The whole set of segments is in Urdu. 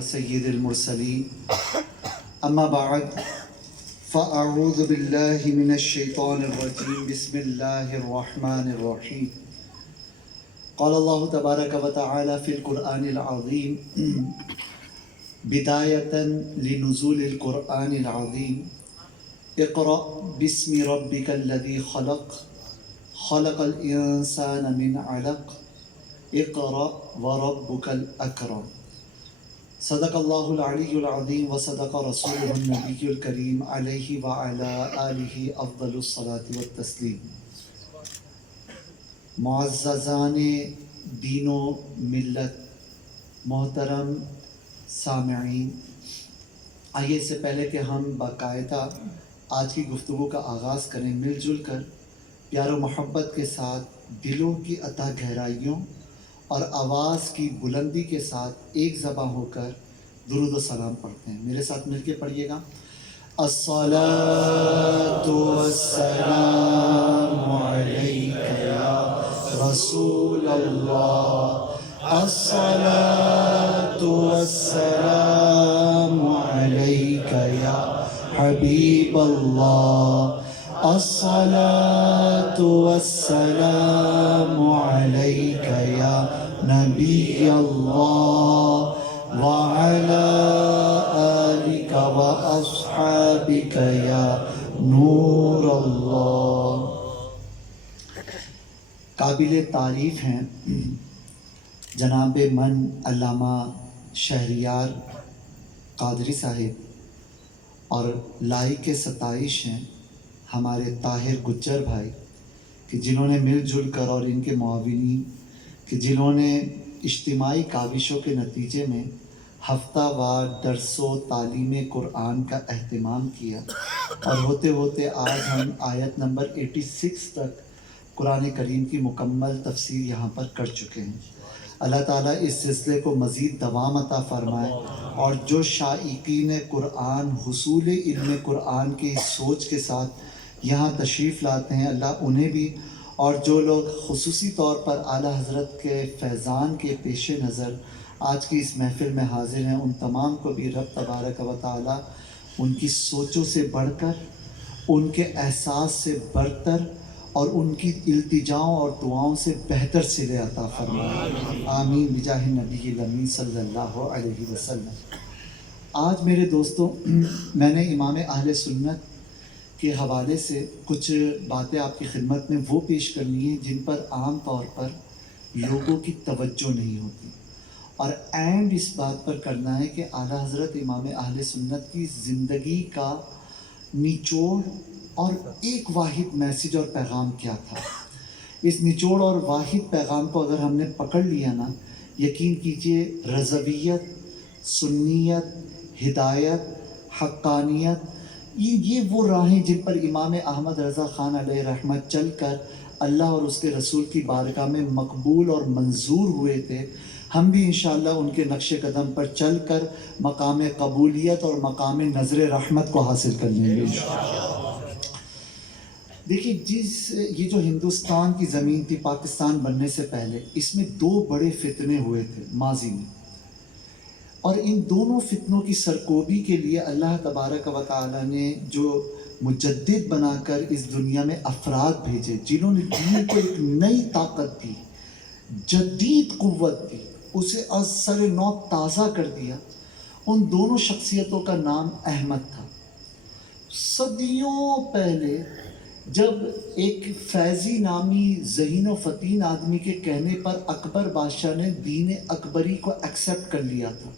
وسيد المرسلين أما بعد فأعوذ بالله من الشيطان الرجيم بسم الله الرحمن الرحيم قال الله تبارك وتعالى في القرآن العظيم بداية لنزول القرآن العظيم اقرأ باسم ربك الذي خلق خلق الإنسان من علق اقرأ وربك الأكرم صدق الله العلي العظيم وصدق رسوله النبي الكريم عليه وعلى آله أفضل الصلاة والتسليم. معززان دین و ملت، محترم سامعین، آئیے اس سے پہلے کہ ہم باقاعدہ آج کی گفتگو کا آغاز کریں، مل جل کر پیار و محبت کے ساتھ دلوں کی عطا گہرائیوں اور آواز کی بلندی کے ساتھ ایک زباں ہو کر درود و سلام پڑھتے ہیں. میرے ساتھ مل کے پڑھیے گا. الصلاۃ والسلام علیک یا رسول اللہ، الصلاۃ والسلام علیک یا حبیب اللہ، الصلاۃ والسلام علیک یا نبی اللہ وعلی آلک واصحابک یا نور اللہ. قابل تعریف ہیں جناب من علامہ شہریار قادری صاحب، اور لائق ستائش ہیں ہمارے طاہر گجر بھائی کہ جنہوں نے مل جل کر، اور ان کے معاونین کہ جنہوں نے اجتماعی کاوشوں کے نتیجے میں ہفتہ وار درس و تعلیم قرآن کا اہتمام کیا، اور ہوتے ہوتے آج ہم آیت نمبر 86 تک قرآن کریم کی مکمل تفسیر یہاں پر کر چکے ہیں. اللہ تعالیٰ اس سلسلے کو مزید دوام عطا فرمائے، اور جو شائقین قرآن حصول علم قرآن کی سوچ کے ساتھ یہاں تشریف لاتے ہیں، اللہ انہیں بھی، اور جو لوگ خصوصی طور پر اعلیٰ حضرت کے فیضان کے پیش نظر آج کی اس محفل میں حاضر ہیں، ان تمام کو بھی رب تبارک و تعالیٰ ان کی سوچوں سے بڑھ کر، ان کے احساس سے برتر، اور ان کی التجاؤں اور دعاؤں سے بہتر صلے عطا فرمائے. آمین بجاہ نبی الامین صلی اللہ علیہ وسلم. آج میرے دوستوں، میں نے امام اہل سنت کے حوالے سے کچھ باتیں آپ کی خدمت میں وہ پیش کرنی ہیں جن پر عام طور پر لوگوں کی توجہ نہیں ہوتی، اور اینڈ اس بات پر کرنا ہے کہ اعلیٰ حضرت امام اہل سنت کی زندگی کا نچوڑ اور ایک واحد میسیج اور پیغام کیا تھا. اس نچوڑ اور واحد پیغام کو اگر ہم نے پکڑ لیا نا، یقین کیجئے رضویت، سنیت، ہدایت، حقانیت، یہ وہ راہیں جن پر امام احمد رضا خان علیہ رحمت چل کر اللہ اور اس کے رسول کی بارگاہ میں مقبول اور منظور ہوئے تھے، ہم بھی انشاءاللہ ان کے نقش قدم پر چل کر مقام قبولیت اور مقام نظر رحمت کو حاصل کر لیں گے. دیکھیے، یہ جو ہندوستان کی زمین تھی پاکستان بننے سے پہلے، اس میں دو بڑے فتنے ہوئے تھے ماضی میں، اور ان دونوں فتنوں کی سرکوبی کے لیے اللہ تبارک و تعالیٰ نے جو مجدد بنا کر اس دنیا میں افراد بھیجے، جنہوں نے دین کو ایک نئی طاقت دی، جدید قوت دی، اسے از سر نو تازہ کر دیا. ان دونوں شخصیتوں کا نام احمد تھا. صدیوں پہلے جب ایک فیضی نامی ذہین و فطین آدمی کے کہنے پر اکبر بادشاہ نے دین اکبری کو ایکسیپٹ کر لیا تھا،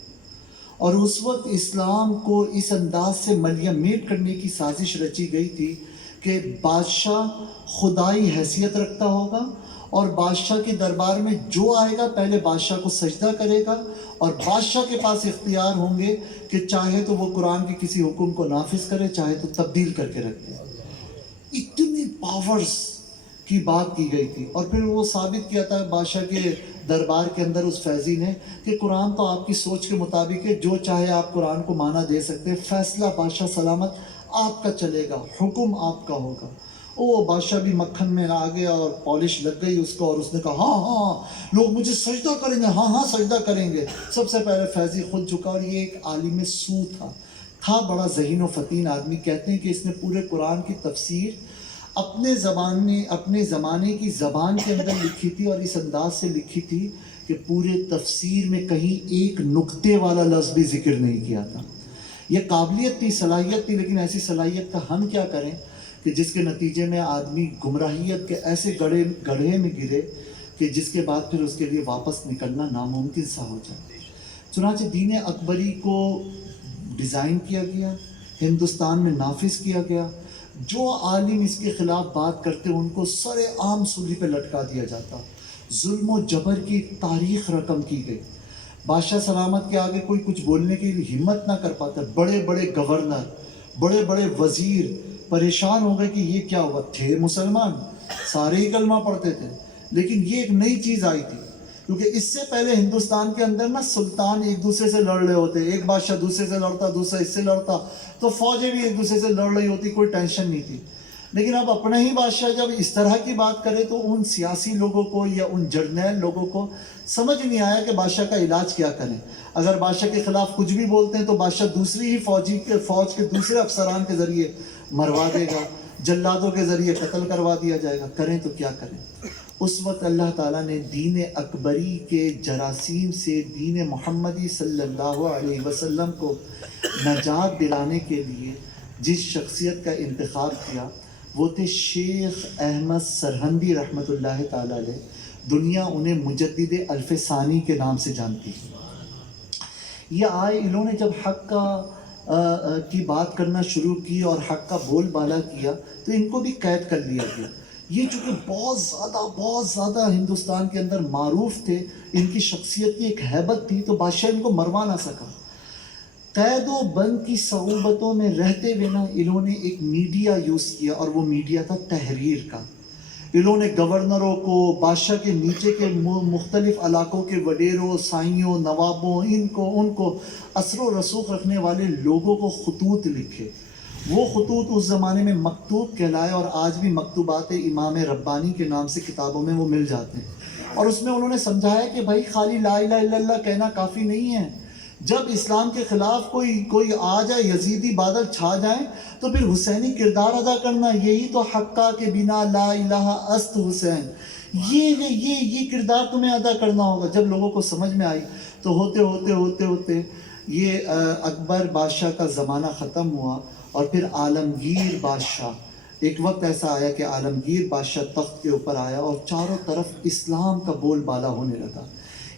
اور اس وقت اسلام کو اس انداز سے ملیم میٹ کرنے کی سازش رچی گئی تھی کہ بادشاہ خدائی حیثیت رکھتا ہوگا، اور بادشاہ کے دربار میں جو آئے گا پہلے بادشاہ کو سجدہ کرے گا، اور بادشاہ کے پاس اختیار ہوں گے کہ چاہے تو وہ قرآن کے کسی حکم کو نافذ کرے، چاہے تو تبدیل کر کے رکھ دے. اتنی پاورز کی بات کی گئی تھی، اور پھر وہ ثابت کیا تھا بادشاہ کے دربار کے اندر اس فیضی نے کہ قرآن تو آپ کی سوچ کے مطابق ہے، جو چاہے آپ قرآن کو معنی دے سکتے ہیں، فیصلہ بادشاہ سلامت آپ کا چلے گا، حکم آپ کا ہوگا. وہ بادشاہ بھی مکھن میں آ گیا اور پالش لگ گئی اس کو، اور اس نے کہا ہاں ہاں لوگ مجھے سجدہ کریں گے، ہاں ہاں سجدہ کریں گے۔ سب سے پہلے فیضی خود جھکا، اور یہ ایک عالم سو تھا بڑا ذہین و فطین آدمی۔ کہتے ہیں کہ اس نے پورے قرآن کی تفسیر اپنے زمانے کی زبان کے اندر لکھی تھی، اور اس انداز سے لکھی تھی کہ پورے تفسیر میں کہیں ایک نقطے والا لفظ بھی ذکر نہیں کیا تھا۔ یہ قابلیت تھی، صلاحیت تھی، لیکن ایسی صلاحیت کا ہم کیا کریں کہ جس کے نتیجے میں آدمی گمراہیت کے ایسے گڑھے میں گرے کہ جس کے بعد پھر اس کے لیے واپس نکلنا ناممکن سا ہو جائے۔ چنانچہ دین اکبری کو ڈیزائن کیا گیا، ہندوستان میں نافذ کیا گیا۔ جو عالم اس کے خلاف بات کرتے ان کو سر عام سولی پہ لٹکا دیا جاتا۔ ظلم و جبر کی تاریخ رقم کی گئی۔ بادشاہ سلامت کے آگے کوئی کچھ بولنے کی ہمت نہ کر پاتا۔ بڑے بڑے گورنر، بڑے بڑے وزیر پریشان ہو گئے کہ یہ کیا ہوا۔ تھے مسلمان، سارے ہی کلمہ پڑھتے تھے، لیکن یہ ایک نئی چیز آئی تھی، کیونکہ اس سے پہلے ہندوستان کے اندر نا سلطان ایک دوسرے سے لڑ رہے ہوتے، ایک بادشاہ دوسرے سے لڑتا، دوسرا اس سے لڑتا، تو فوجیں بھی ایک دوسرے سے لڑ رہی ہوتی، کوئی ٹینشن نہیں تھی۔ لیکن اب اپنا ہی بادشاہ جب اس طرح کی بات کرے تو ان سیاسی لوگوں کو یا ان جرنیل لوگوں کو سمجھ نہیں آیا کہ بادشاہ کا علاج کیا کریں۔ اگر بادشاہ کے خلاف کچھ بھی بولتے ہیں تو بادشاہ دوسری ہی فوج کے دوسرے افسران کے ذریعے مروا دے گا، جلادوں کے ذریعے قتل کروا دیا جائے گا، کریں تو کیا کریں۔ اس وقت اللہ تعالیٰ نے دین اکبری کے جراثیم سے دین محمدی صلی اللہ علیہ وسلم کو نجات دلانے کے لیے جس شخصیت کا انتخاب کیا وہ تھے شیخ احمد سرہندی رحمۃ اللہ تعالیٰ علیہ۔ دنیا انہیں مجدد الف ثانی کے نام سے جانتی ہے۔ یہ آئے، انہوں نے جب حق کی بات کرنا شروع کی اور حق کا بول بالا کیا تو ان کو بھی قید کر لیا گیا۔ یہ چونکہ بہت زیادہ ہندوستان کے اندر معروف تھے، ان کی شخصیت کی ایک ہیبت تھی، تو بادشاہ ان کو مروا نہ سکا۔ قید و بند کی صعوبتوں میں رہتے ہوئے نا انہوں نے ایک میڈیا یوز کیا، اور وہ میڈیا تھا تحریر کا۔ انہوں نے گورنروں کو، بادشاہ کے نیچے کے مختلف علاقوں کے وڈیروں، سائیوں، نوابوں، ان کو اثر و رسوخ رکھنے والے لوگوں کو خطوط لکھے۔ وہ خطوط اس زمانے میں مکتوب کہلائے، اور آج بھی مکتوبات امام ربانی کے نام سے کتابوں میں وہ مل جاتے ہیں۔ اور اس میں انہوں نے سمجھایا کہ بھائی خالی لا الہ الا اللہ کہنا کافی نہیں ہے۔ جب اسلام کے خلاف کوئی آ جائے، یزیدی بادل چھا جائیں، تو پھر حسینی کردار ادا کرنا، یہی تو حقہ کے بنا لا الہ است حسین، یہ کردار تمہیں ادا کرنا ہوگا۔ جب لوگوں کو سمجھ میں آئی تو ہوتے یہ اکبر بادشاہ کا زمانہ ختم ہوا، اور پھر عالمگیر بادشاہ، ایک وقت ایسا آیا کہ عالمگیر بادشاہ تخت کے اوپر آیا اور چاروں طرف اسلام کا بول بالا ہونے لگا۔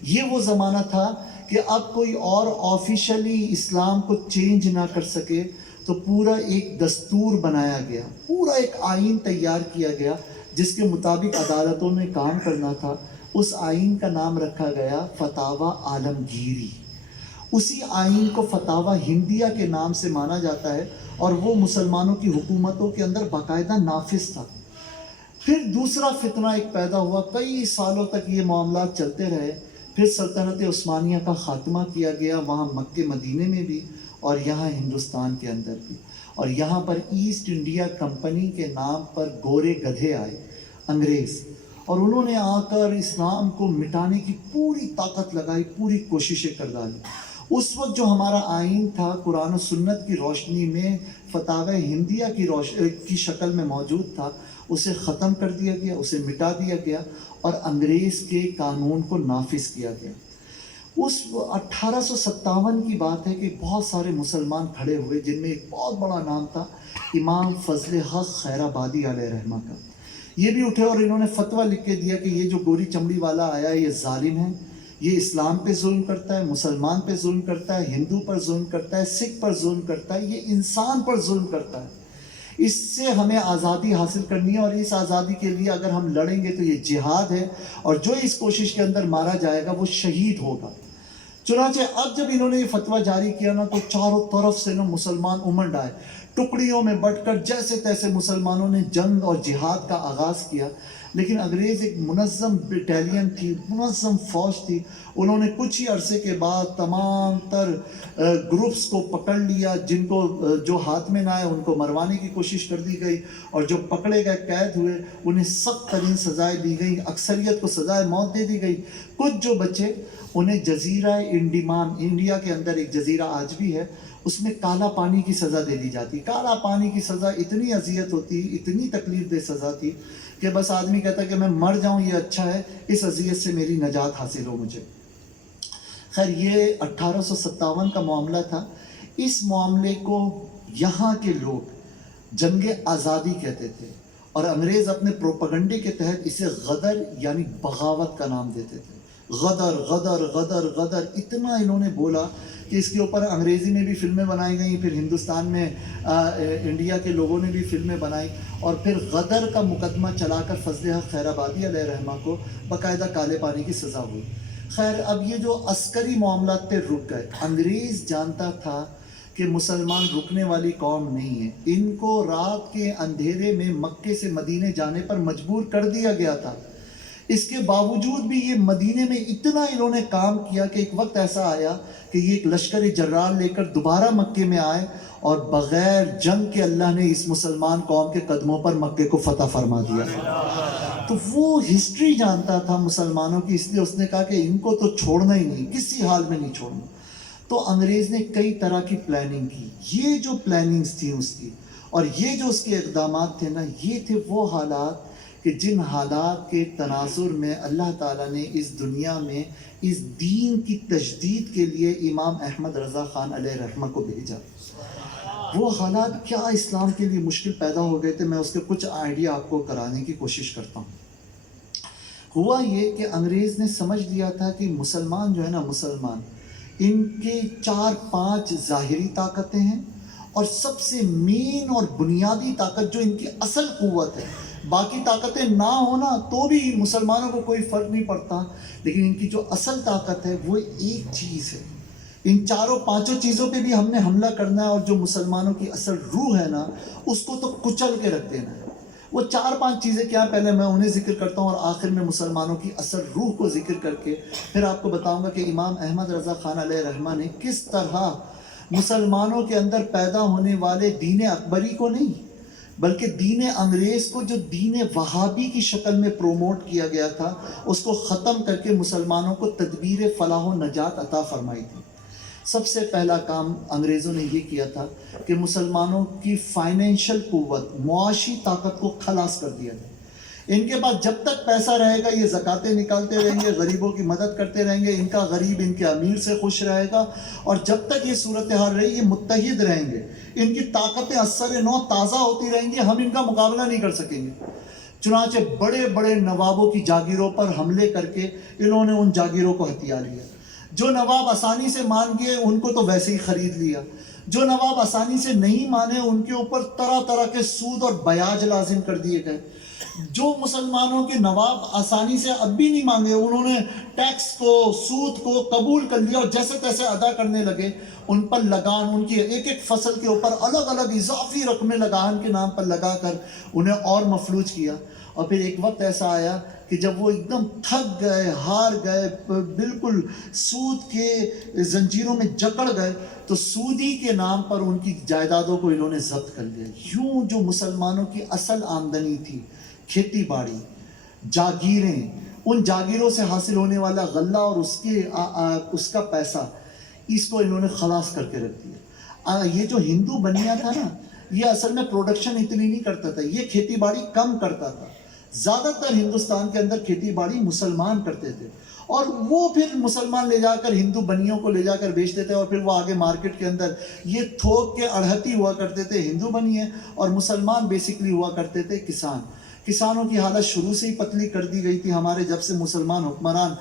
یہ وہ زمانہ تھا کہ اب کوئی اور آفیشلی اسلام کو چینج نہ کر سکے، تو پورا ایک دستور بنایا گیا، پورا ایک آئین تیار کیا گیا جس کے مطابق عدالتوں نے کام کرنا تھا۔ اس آئین کا نام رکھا گیا فتاوی عالمگیری۔ اسی آئین کو فتاوی ہندیہ کے نام سے مانا جاتا ہے، اور وہ مسلمانوں کی حکومتوں کے اندر باقاعدہ نافذ تھا۔ پھر دوسرا فتنہ ایک پیدا ہوا، کئی سالوں تک یہ معاملات چلتے رہے۔ پھر سلطنت عثمانیہ کا خاتمہ کیا گیا، وہاں مکہ مدینے میں بھی اور یہاں ہندوستان کے اندر بھی۔ اور یہاں پر ایسٹ انڈیا کمپنی کے نام پر گورے گدھے آئے، انگریز، اور انہوں نے آ کر اسلام کو مٹانے کی پوری طاقت لگائی، پوری کوششیں کر ڈالی۔ اس وقت جو ہمارا آئین تھا قرآن و سنت کی روشنی میں فتاوی ہندیہ کی شکل میں موجود تھا، اسے ختم کر دیا گیا، اسے مٹا دیا گیا، اور انگریز کے قانون کو نافذ کیا گیا۔ اس 1857 کی بات ہے کہ بہت سارے مسلمان کھڑے ہوئے، جن میں ایک بہت بڑا نام تھا امام فضل حق خیر آبادی علیہ رحمہ کا۔ یہ بھی اٹھے اور انہوں نے فتویٰ لکھ کے دیا کہ یہ جو گوری چمڑی والا آیا ہے یہ ظالم ہے، یہ اسلام پہ ظلم کرتا ہے، مسلمان پہ ظلم کرتا ہے، ہندو پر ظلم کرتا ہے، سکھ پر ظلم کرتا ہے، یہ انسان پر ظلم کرتا ہے۔ اس سے ہمیں آزادی حاصل کرنی ہے، اور اس آزادی کے لیے اگر ہم لڑیں گے تو یہ جہاد ہے، اور جو اس کوشش کے اندر مارا جائے گا وہ شہید ہوگا۔ چنانچہ اب جب انہوں نے یہ فتویٰ جاری کیا نا تو چاروں طرف سے نا مسلمان امنڈ آئے، ٹکڑیوں میں بٹ کر جیسے تیسے مسلمانوں نے جنگ اور جہاد کا آغاز کیا۔ لیکن انگریز ایک منظم بٹالین تھی، منظم فوج تھی. انہوں نے کچھ ہی عرصے کے بعد تمام تر گروپس کو پکڑ لیا، جن کو جو ہاتھ میں نہ آئے ان کو مروانے کی کوشش کر دی گئی، اور جو پکڑے گئے قید ہوئے انہیں سخت ترین سزائیں دی گئیں، اکثریت کو سزائے موت دے دی گئی. کچھ جو بچے انہیں جزیرہ انڈیمان، انڈیا کے اندر ایک جزیرہ آج بھی ہے، اس میں کالا پانی کی سزا دے دی جاتی. کالا پانی کی سزا اتنی اذیت ہوتی، اتنی تکلیف دہ سزا تھی کہ بس آدمی کہتا کہ میں مر جاؤں یہ اچھا ہے، اس اذیت سے میری نجات حاصل ہو مجھے. خیر یہ 1857 کا معاملہ تھا. اس معاملے کو یہاں کے لوگ جنگ آزادی کہتے تھے، اور انگریز اپنے پروپیگنڈے کے تحت اسے غدر یعنی بغاوت کا نام دیتے تھے. غدر غدر غدر غدر اتنا انہوں نے بولا کہ اس کے اوپر انگریزی میں بھی فلمیں بنائی گئیں، پھر ہندوستان میں انڈیا کے لوگوں نے بھی فلمیں بنائی، اور پھر غدر کا مقدمہ چلا کر فضل حق خیر آبادی علیہ رحمہ کو باقاعدہ کالے پانی کی سزا ہوئی. خیر اب یہ جو عسکری معاملات پہ رک گئے. انگریز جانتا تھا کہ مسلمان رکنے والی قوم نہیں ہے، ان کو رات کے اندھیرے میں مکے سے مدینے جانے پر مجبور کر دیا گیا تھا. اس کے باوجود بھی یہ مدینے میں اتنا انہوں نے کام کیا کہ ایک وقت ایسا آیا کہ یہ ایک لشکر جرار لے کر دوبارہ مکے میں آئے، اور بغیر جنگ کے اللہ نے اس مسلمان قوم کے قدموں پر مکے کو فتح فرما دیا. تو وہ ہسٹری جانتا تھا مسلمانوں کی، اس لیے اس نے کہا کہ ان کو تو چھوڑنا ہی نہیں، کسی حال میں نہیں چھوڑنا. تو انگریز نے کئی طرح کی پلاننگ کی. یہ جو پلاننگز تھی اس کی، اور یہ جو اس کے اقدامات تھے نا، یہ تھے وہ حالات کہ جن حالات کے تناظر میں اللہ تعالیٰ نے اس دنیا میں اس دین کی تجدید کے لیے امام احمد رضا خان علیہ رحمہ کو بھیجا. وہ حالات کیا اسلام کے لیے مشکل پیدا ہو گئے تھے، میں اس کے کچھ آئیڈیا آپ کو کرانے کی کوشش کرتا ہوں. ہوا یہ کہ انگریز نے سمجھ لیا تھا کہ مسلمان جو ہے نا، مسلمان ان کے 4-5 ظاہری طاقتیں ہیں، اور سب سے مین اور بنیادی طاقت جو ان کی اصل قوت ہے، باقی طاقتیں نہ ہونا تو بھی مسلمانوں کو کوئی فرق نہیں پڑتا، لیکن ان کی جو اصل طاقت ہے وہ ایک چیز ہے. ان 4-5 چیزوں پہ بھی ہم نے حملہ کرنا ہے، اور جو مسلمانوں کی اصل روح ہے نا، اس کو تو کچل کے رکھ دینا ہے. وہ 4-5 چیزیں کیا، پہلے میں انہیں ذکر کرتا ہوں، اور آخر میں مسلمانوں کی اصل روح کو ذکر کر کے پھر آپ کو بتاؤں گا کہ امام احمد رضا خان علیہ رحمہ نے کس طرح مسلمانوں کے اندر پیدا ہونے والے دین اکبری کو نہیں، بلکہ دین انگریز کو جو دین وہابی کی شکل میں پروموٹ کیا گیا تھا، اس کو ختم کر کے مسلمانوں کو تدبیر فلاح و نجات عطا فرمائی تھی. سب سے پہلا کام انگریزوں نے یہ کیا تھا کہ مسلمانوں کی فائنینشل قوت، معاشی طاقت کو خلاص کر دیا تھا. ان کے پاس جب تک پیسہ رہے گا یہ زکاتیں نکالتے رہیں گے، غریبوں کی مدد کرتے رہیں گے، ان کا غریب ان کے امیر سے خوش رہے گا، اور جب تک یہ صورتحال رہی یہ متحد رہیں گے، ان کی طاقتیں اثر نو تازہ ہوتی رہیں گی، ہم ان کا مقابلہ نہیں کر سکیں گے. چنانچہ بڑے بڑے نوابوں کی جاگیروں پر حملے کر کے انہوں نے ان جاگیروں کو ہتھیا لیا. جو نواب آسانی سے مان گئے ان کو تو ویسے ہی خرید لیا، جو نواب آسانی سے نہیں مانے ان کے اوپر طرح طرح کے سود اور بیاج لازم کر دیے گئے. جو مسلمانوں کے نواب آسانی سے اب بھی نہیں مانگے، انہوں نے ٹیکس کو، سود کو قبول کر لیا، اور جیسے تیسے ادا کرنے لگے. ان پر لگان، ان کی ایک ایک فصل کے اوپر الگ الگ اضافی رقمیں لگان کے نام پر لگا کر انہیں اور مفلوج کیا. اور پھر ایک وقت ایسا آیا کہ جب وہ ایک دم تھک گئے، ہار گئے، بالکل سود کے زنجیروں میں جکڑ گئے، تو سودی کے نام پر ان کی جائیدادوں کو انہوں نے ضبط کر لیا. یوں جو مسلمانوں کی اصل آمدنی تھی، کھیتی باڑی، جاگیریں، ان جاگیروں سے حاصل ہونے والا غلہ اور اس کا پیسہ، اس کو انہوں نے خلاص کر کے رکھ دیا. یہ جو ہندو بنیا تھا نا، یہ اصل میں پروڈکشن اتنی نہیں کرتا تھا، یہ کھیتی باڑی کم کرتا تھا. زیادہ تر ہندوستان کے اندر کھیتی باڑی مسلمان کرتے تھے، اور وہ پھر مسلمان لے جا کر ہندو بنیوں کو لے جا کر بیچتے تھے، اور پھر وہ آگے مارکیٹ کے اندر یہ تھوک کے اڑہتی ہوا کرتے تھے ہندو بنیے، اور مسلمان بیسکلی ہوا کرتے تھے کسان. کسانوں کی حالت شروع سے ہی پتلی کر دی گئی تھی ہمارے، جب سے مسلمان حکمران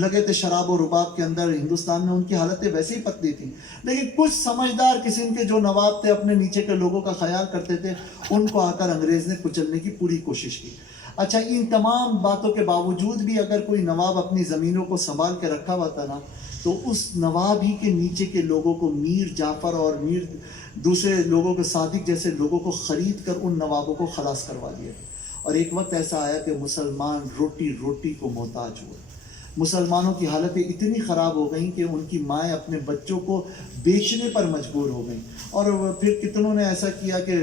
لگے تھے شراب و رباب کے اندر ہندوستان میں، ان کی حالتیں ویسے ہی پتلی تھیں. لیکن کچھ سمجھدار قسم کے جو نواب تھے اپنے نیچے کے لوگوں کا خیال کرتے تھے، ان کو آ کر انگریز نے کچلنے کی پوری کوشش کی. اچھا، ان تمام باتوں کے باوجود بھی اگر کوئی نواب اپنی زمینوں کو سنبھال کے رکھا ہوا تھا نا، تو اس نواب ہی کے نیچے کے لوگوں کو، میر جعفر اور میر دوسرے لوگوں کے صادق جیسے لوگوں کو خرید کر ان نوابوں کو خلاص کروا دیا. اور ایک وقت ایسا آیا کہ مسلمان روٹی روٹی کو محتاج ہوئے. مسلمانوں کی حالتیں اتنی خراب ہو گئیں کہ ان کی مائیں اپنے بچوں کو بیچنے پر مجبور ہو گئیں. اور پھر کتنوں نے ایسا کیا کہ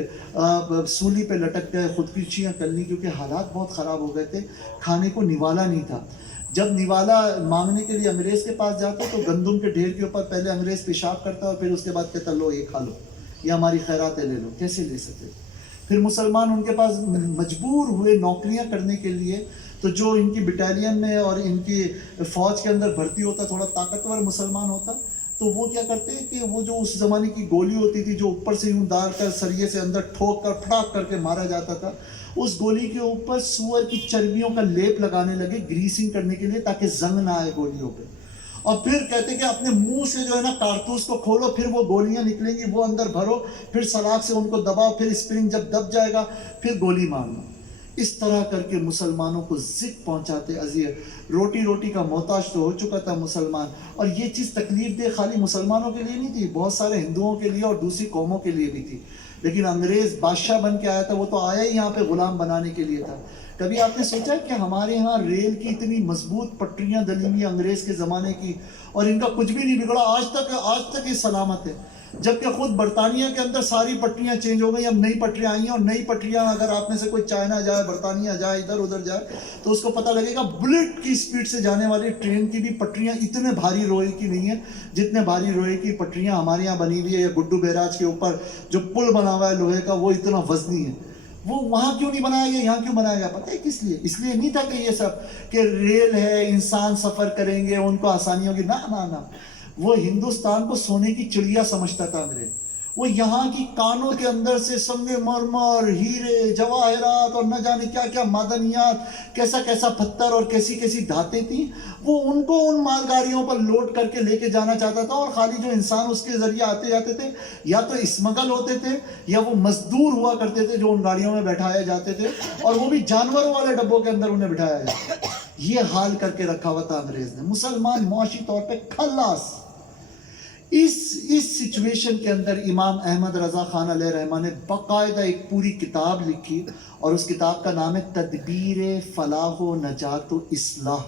سولی پہ لٹک گئے, خودکشیاں کر لیں, کیونکہ حالات بہت خراب ہو گئے تھے. کھانے کو نوالا نہیں تھا. جب نوالا مانگنے کے لیے انگریز کے پاس جاتے تو گندم کے ڈھیر کے اوپر پہلے انگریز پیشاب کرتا اور پھر اس کے بعد کہتا لو یہ کھا لو, یہ ہماری خیراتیں لے لو. کیسے لے سکتے؟ پھر مسلمان ان کے پاس مجبور ہوئے نوکریاں کرنے کے لیے. تو جو ان کی بٹالین میں اور ان کی فوج کے اندر بھرتی ہوتا, تھوڑا طاقتور مسلمان ہوتا, تو وہ کیا کرتے کہ وہ جو اس زمانے کی گولی ہوتی تھی جو اوپر سے یوں دار کر سریے سے اندر ٹھوک کر پھڑاک کر کے مارا جاتا تھا, اس گولی کے اوپر سور کی چربیوں کا لیپ لگانے لگے گریسنگ کرنے کے لیے تاکہ زنگ نہ آئے گولیوں پہ. اور پھر کہتے کہ اپنے منہ سے جو ہے نا کارتوس کو کھولو, پھر وہ گولیاں نکلیں گی, وہ اندر بھرو, پھر سلاخ سے ان کو دباؤ, پھر اسپرنگ جب دب جائے گا پھر گولی مارنا. اس طرح کر کے مسلمانوں کو ضد پہنچاتے اذیت. روٹی روٹی کا محتاج تو ہو چکا تھا مسلمان, اور یہ چیز تکلیف دہ خالی مسلمانوں کے لیے نہیں تھی, بہت سارے ہندوؤں کے لیے اور دوسری قوموں کے لیے بھی تھی. لیکن انگریز بادشاہ بن کے آیا تھا, وہ تو آیا ہی یہاں پہ غلام بنانے کے لیے تھا. کبھی آپ نے سوچا کہ ہمارے ہاں ریل کی اتنی مضبوط پٹریاں ڈلی ہوئی انگریز کے زمانے کی, اور ان کا کچھ بھی نہیں بگڑا, آج تک یہ سلامت ہے. جبکہ خود برطانیہ کے اندر ساری پٹریاں چینج ہو گئی, اب نئی پٹریاں آئی ہیں, اور نئی پٹریاں اگر آپ میں سے کوئی چائنا جائے, برطانیہ جائے, ادھر ادھر جائے, تو اس کو پتہ لگے گا بلٹ کی سپیڈ سے جانے والی ٹرین کی بھی پٹریاں اتنے بھاری روئے کی نہیں ہیں جتنے بھاری روئے کی پٹریاں ہمارے یہاں بنی ہوئی ہے. یا گڈو بیراج کے اوپر جو پل بنا ہوا ہے لوہے کا, وہ اتنا وزنی ہے. وہ وہاں کیوں نہیں بنایا گیا, یہاں کیوں بنایا گیا؟ پتہ ہے کس لیے؟ اس لیے نہیں تھا کہ یہ سب کہ ریل ہے, انسان سفر کریں گے, ان کو آسانی ہوگی. نہ, وہ ہندوستان کو سونے کی چڑیا سمجھتا تھا انگریز. وہ یہاں کی کانوں کے اندر سے سنگ مرمر, ہیرے, جواہرات اور نہ جانے کیا کیا معدنیات, کیسا کیسا پتھر اور کیسی کیسی دھاتیں تھیں, وہ ان کو ان مال گاڑیوں پر لوڈ کر کے لے کے جانا چاہتا تھا. اور خالی جو انسان اس کے ذریعے آتے جاتے تھے یا تو اسمگل ہوتے تھے یا وہ مزدور ہوا کرتے تھے جو ان گاڑیوں میں بیٹھائے جاتے تھے, اور وہ بھی جانوروں والے ڈبوں کے اندر انہیں بٹھایا جاتا. یہ حال کر کے رکھا ہوا تھا انگریز نے. مسلمان معاشی طور پہ خلاص. اس سچویشن کے اندر امام احمد رضا خان علیہ رحمہ نے باقاعدہ ایک پوری کتاب لکھی, اور اس کتاب کا نام ہے تدبیر فلاح و نجات و اصلاح,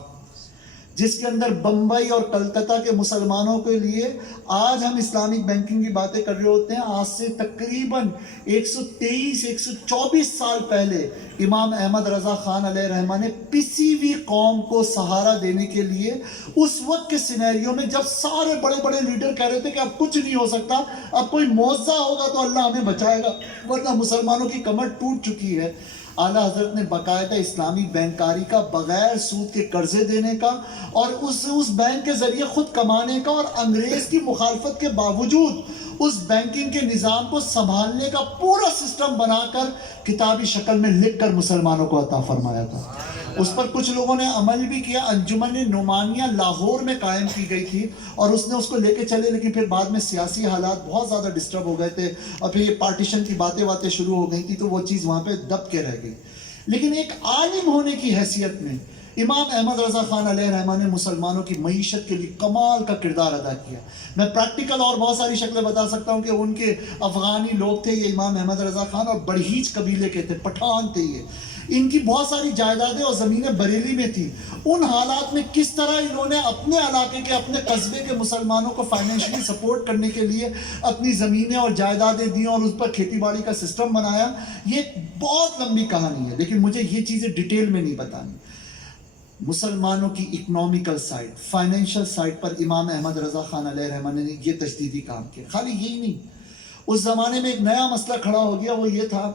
جس کے اندر بمبئی اور کلکتہ کے مسلمانوں کے لیے, آج ہم اسلامک بینکنگ کی باتیں کر رہے ہوتے ہیں, آج سے تقریباً 123-124 سال پہلے امام احمد رضا خان علیہ رحمہ نے کسی بھی قوم کو سہارا دینے کے لیے اس وقت کے سینیریو میں, جب سارے بڑے بڑے لیڈر کہہ رہے تھے کہ اب کچھ نہیں ہو سکتا, اب کوئی معجزہ ہوگا تو اللہ ہمیں بچائے گا, ورنہ مسلمانوں کی کمر ٹوٹ چکی ہے, اعلیٰ حضرت نے باقاعدہ اسلامی بینکاری کا, بغیر سود کے قرضے دینے کا, اور اس بینک کے ذریعے خود کمانے کا, اور انگریز کی مخالفت کے باوجود اس بینکنگ کے نظام کو سنبھالنے کا پورا سسٹم بنا کر کتابی شکل میں لکھ کر مسلمانوں کو عطا فرمایا تھا. اس پر کچھ لوگوں نے عمل بھی کیا. انجمن نعمانیہ لاہور میں قائم کی گئی تھی اور اس نے اس کو لے کے چلے, لیکن پھر بعد میں سیاسی حالات بہت زیادہ ڈسٹرب ہو گئے تھے, اور پھر یہ پارٹیشن کی باتیں شروع ہو گئی تھی, تو وہ چیز وہاں پہ دب کے رہ گئی. لیکن ایک عالم ہونے کی حیثیت میں امام احمد رضا خان علیہ رحمہ نے مسلمانوں کی معیشت کے لیے کمال کا کردار ادا کیا. میں پریکٹیکل اور بہت ساری شکلیں بتا سکتا ہوں کہ ان کے افغانی لوگ تھے یہ امام احمد رضا خان, اور بڑھیچ قبیلے کے تھے, پٹھان تھے یہ. ان کی بہت ساری جائیدادیں اور زمینیں بریلی میں تھی. ان حالات میں کس طرح انہوں نے اپنے علاقے کے, اپنے قصبے کے مسلمانوں کو فائنینشلی سپورٹ کرنے کے لیے اپنی زمینیں اور جائیدادیں دیں اور اس پر کھیتی باڑی کا سسٹم بنایا, یہ بہت لمبی کہانی ہے, لیکن مجھے یہ چیزیں ڈیٹیل میں نہیں بتانی. مسلمانوں کی اکنامیکل سائٹ, فائنینشل سائٹ پر امام احمد رضا خان علیہ رحمہ نے یہ تجدیدی کام کیا. خالی یہی نہیں, اس زمانے میں ایک نیا مسئلہ کھڑا ہو گیا, وہ یہ تھا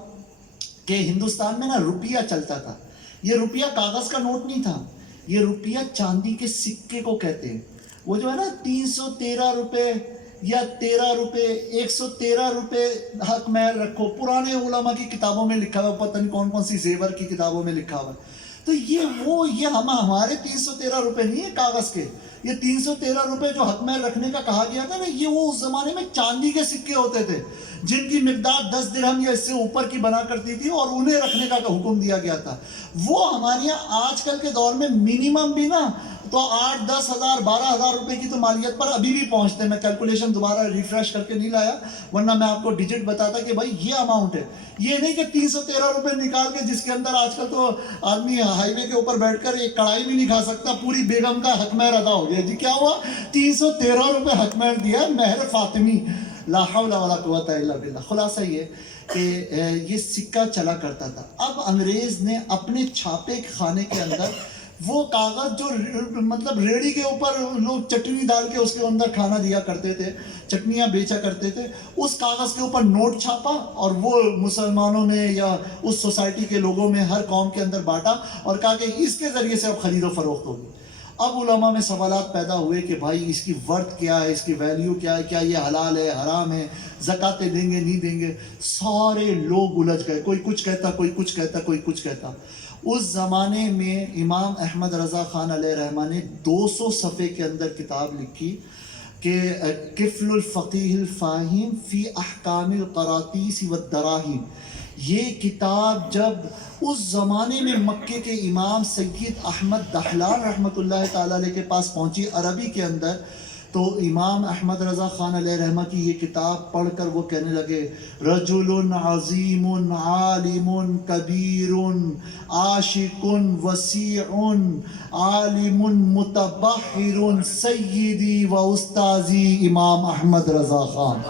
کہ ہندوستان میں نا روپیہ چلتا تھا. یہ روپیہ کاغذ کا نوٹ نہیں تھا, یہ روپیہ چاندی کے سکے کو کہتے ہیں. وہ جو ہے نا 313 روپے یا 13 روپے, 113 روپے حق مہر رکھو, پرانے علماء کی کتابوں میں لکھا ہوا, پتہ نہیں کون کون سی زیور کی کتابوں میں لکھا ہوا. تو یہ ہمارے 313 روپے نہیں ہے کاغذ کے, یہ 313 روپے جو حق مہر رکھنے کا کہا گیا تھا نا, یہ وہ اس زمانے میں چاندی کے سکے ہوتے تھے جن کی مقدار 10 درہم یا اس سے اوپر کی بنا کرتی تھی, اور انہیں رکھنے کا حکم دیا گیا تھا. وہ ہمارے یہاں آج کل کے دور میں منیمم بھی نا تو 8-10 ہزار 12 ہزار روپے کی تو مالیت پر ابھی بھی پہنچتے ہیں. میں کیلکولیشن دوبارہ ریفریش کر کے نہیں لایا ورنہ میں آپ کو ڈیجٹ بتاتا کہ بھائی یہ اماؤنٹ ہے. یہ نہیں کہ 313 روپے نکال کے جس کے اندر آج کل تو آدمی ہائی وے کے اوپر بیٹھ کر ایک کڑھائی بھی نہیں کھا سکتا, پوری بیگم کا حق مہر ادا ہو گیا. جی کیا ہوا؟ 313 روپے حق مہر دیا مہر فاطمی. لا حول ولا قوت الا باللہ. خلاصہ یہ کہ یہ سکہ چلا کرتا تھا. اب انگریز نے اپنے چھاپے خانے کے اندر وہ کاغذ جو مطلب ریڑھی کے اوپر لوگ چٹنی ڈال کے اس کے اندر کھانا دیا کرتے تھے, چٹنیاں بیچا کرتے تھے, اس کاغذ کے اوپر نوٹ چھاپا اور وہ مسلمانوں میں یا اس سوسائٹی کے لوگوں میں ہر قوم کے اندر بانٹا اور کہا کہ اس کے ذریعے سے اب خرید و فروخت ہوگی. اب علماء میں سوالات پیدا ہوئے کہ بھائی اس کی ورتھ کیا ہے, اس کی ویلیو کیا ہے, کیا یہ حلال ہے حرام ہے, زکاتیں دیں گے نہیں دیں گے. سارے لوگ الجھ گئے, کوئی کچھ کہتا کوئی کچھ کہتا کوئی کچھ کہتا. اس زمانے میں امام احمد رضا خان علیہ رحمہ نے 200 صفحے کے اندر کتاب لکھی کہ کفل الفقیہ الفاہم فی احکام القراطیس والدراہم. یہ کتاب جب اس زمانے میں مکے کے امام سید احمد دحلان رحمۃ اللہ تعالیٰ علیہ کے پاس پہنچی عربی کے اندر, تو امام احمد رضا خان علیہ رحمہ کی یہ کتاب پڑھ کر وہ کہنے لگے رجل عظیم عالم کبیر عاشق وسیع عالم متبحر سیدی و استاذی امام احمد رضا خان.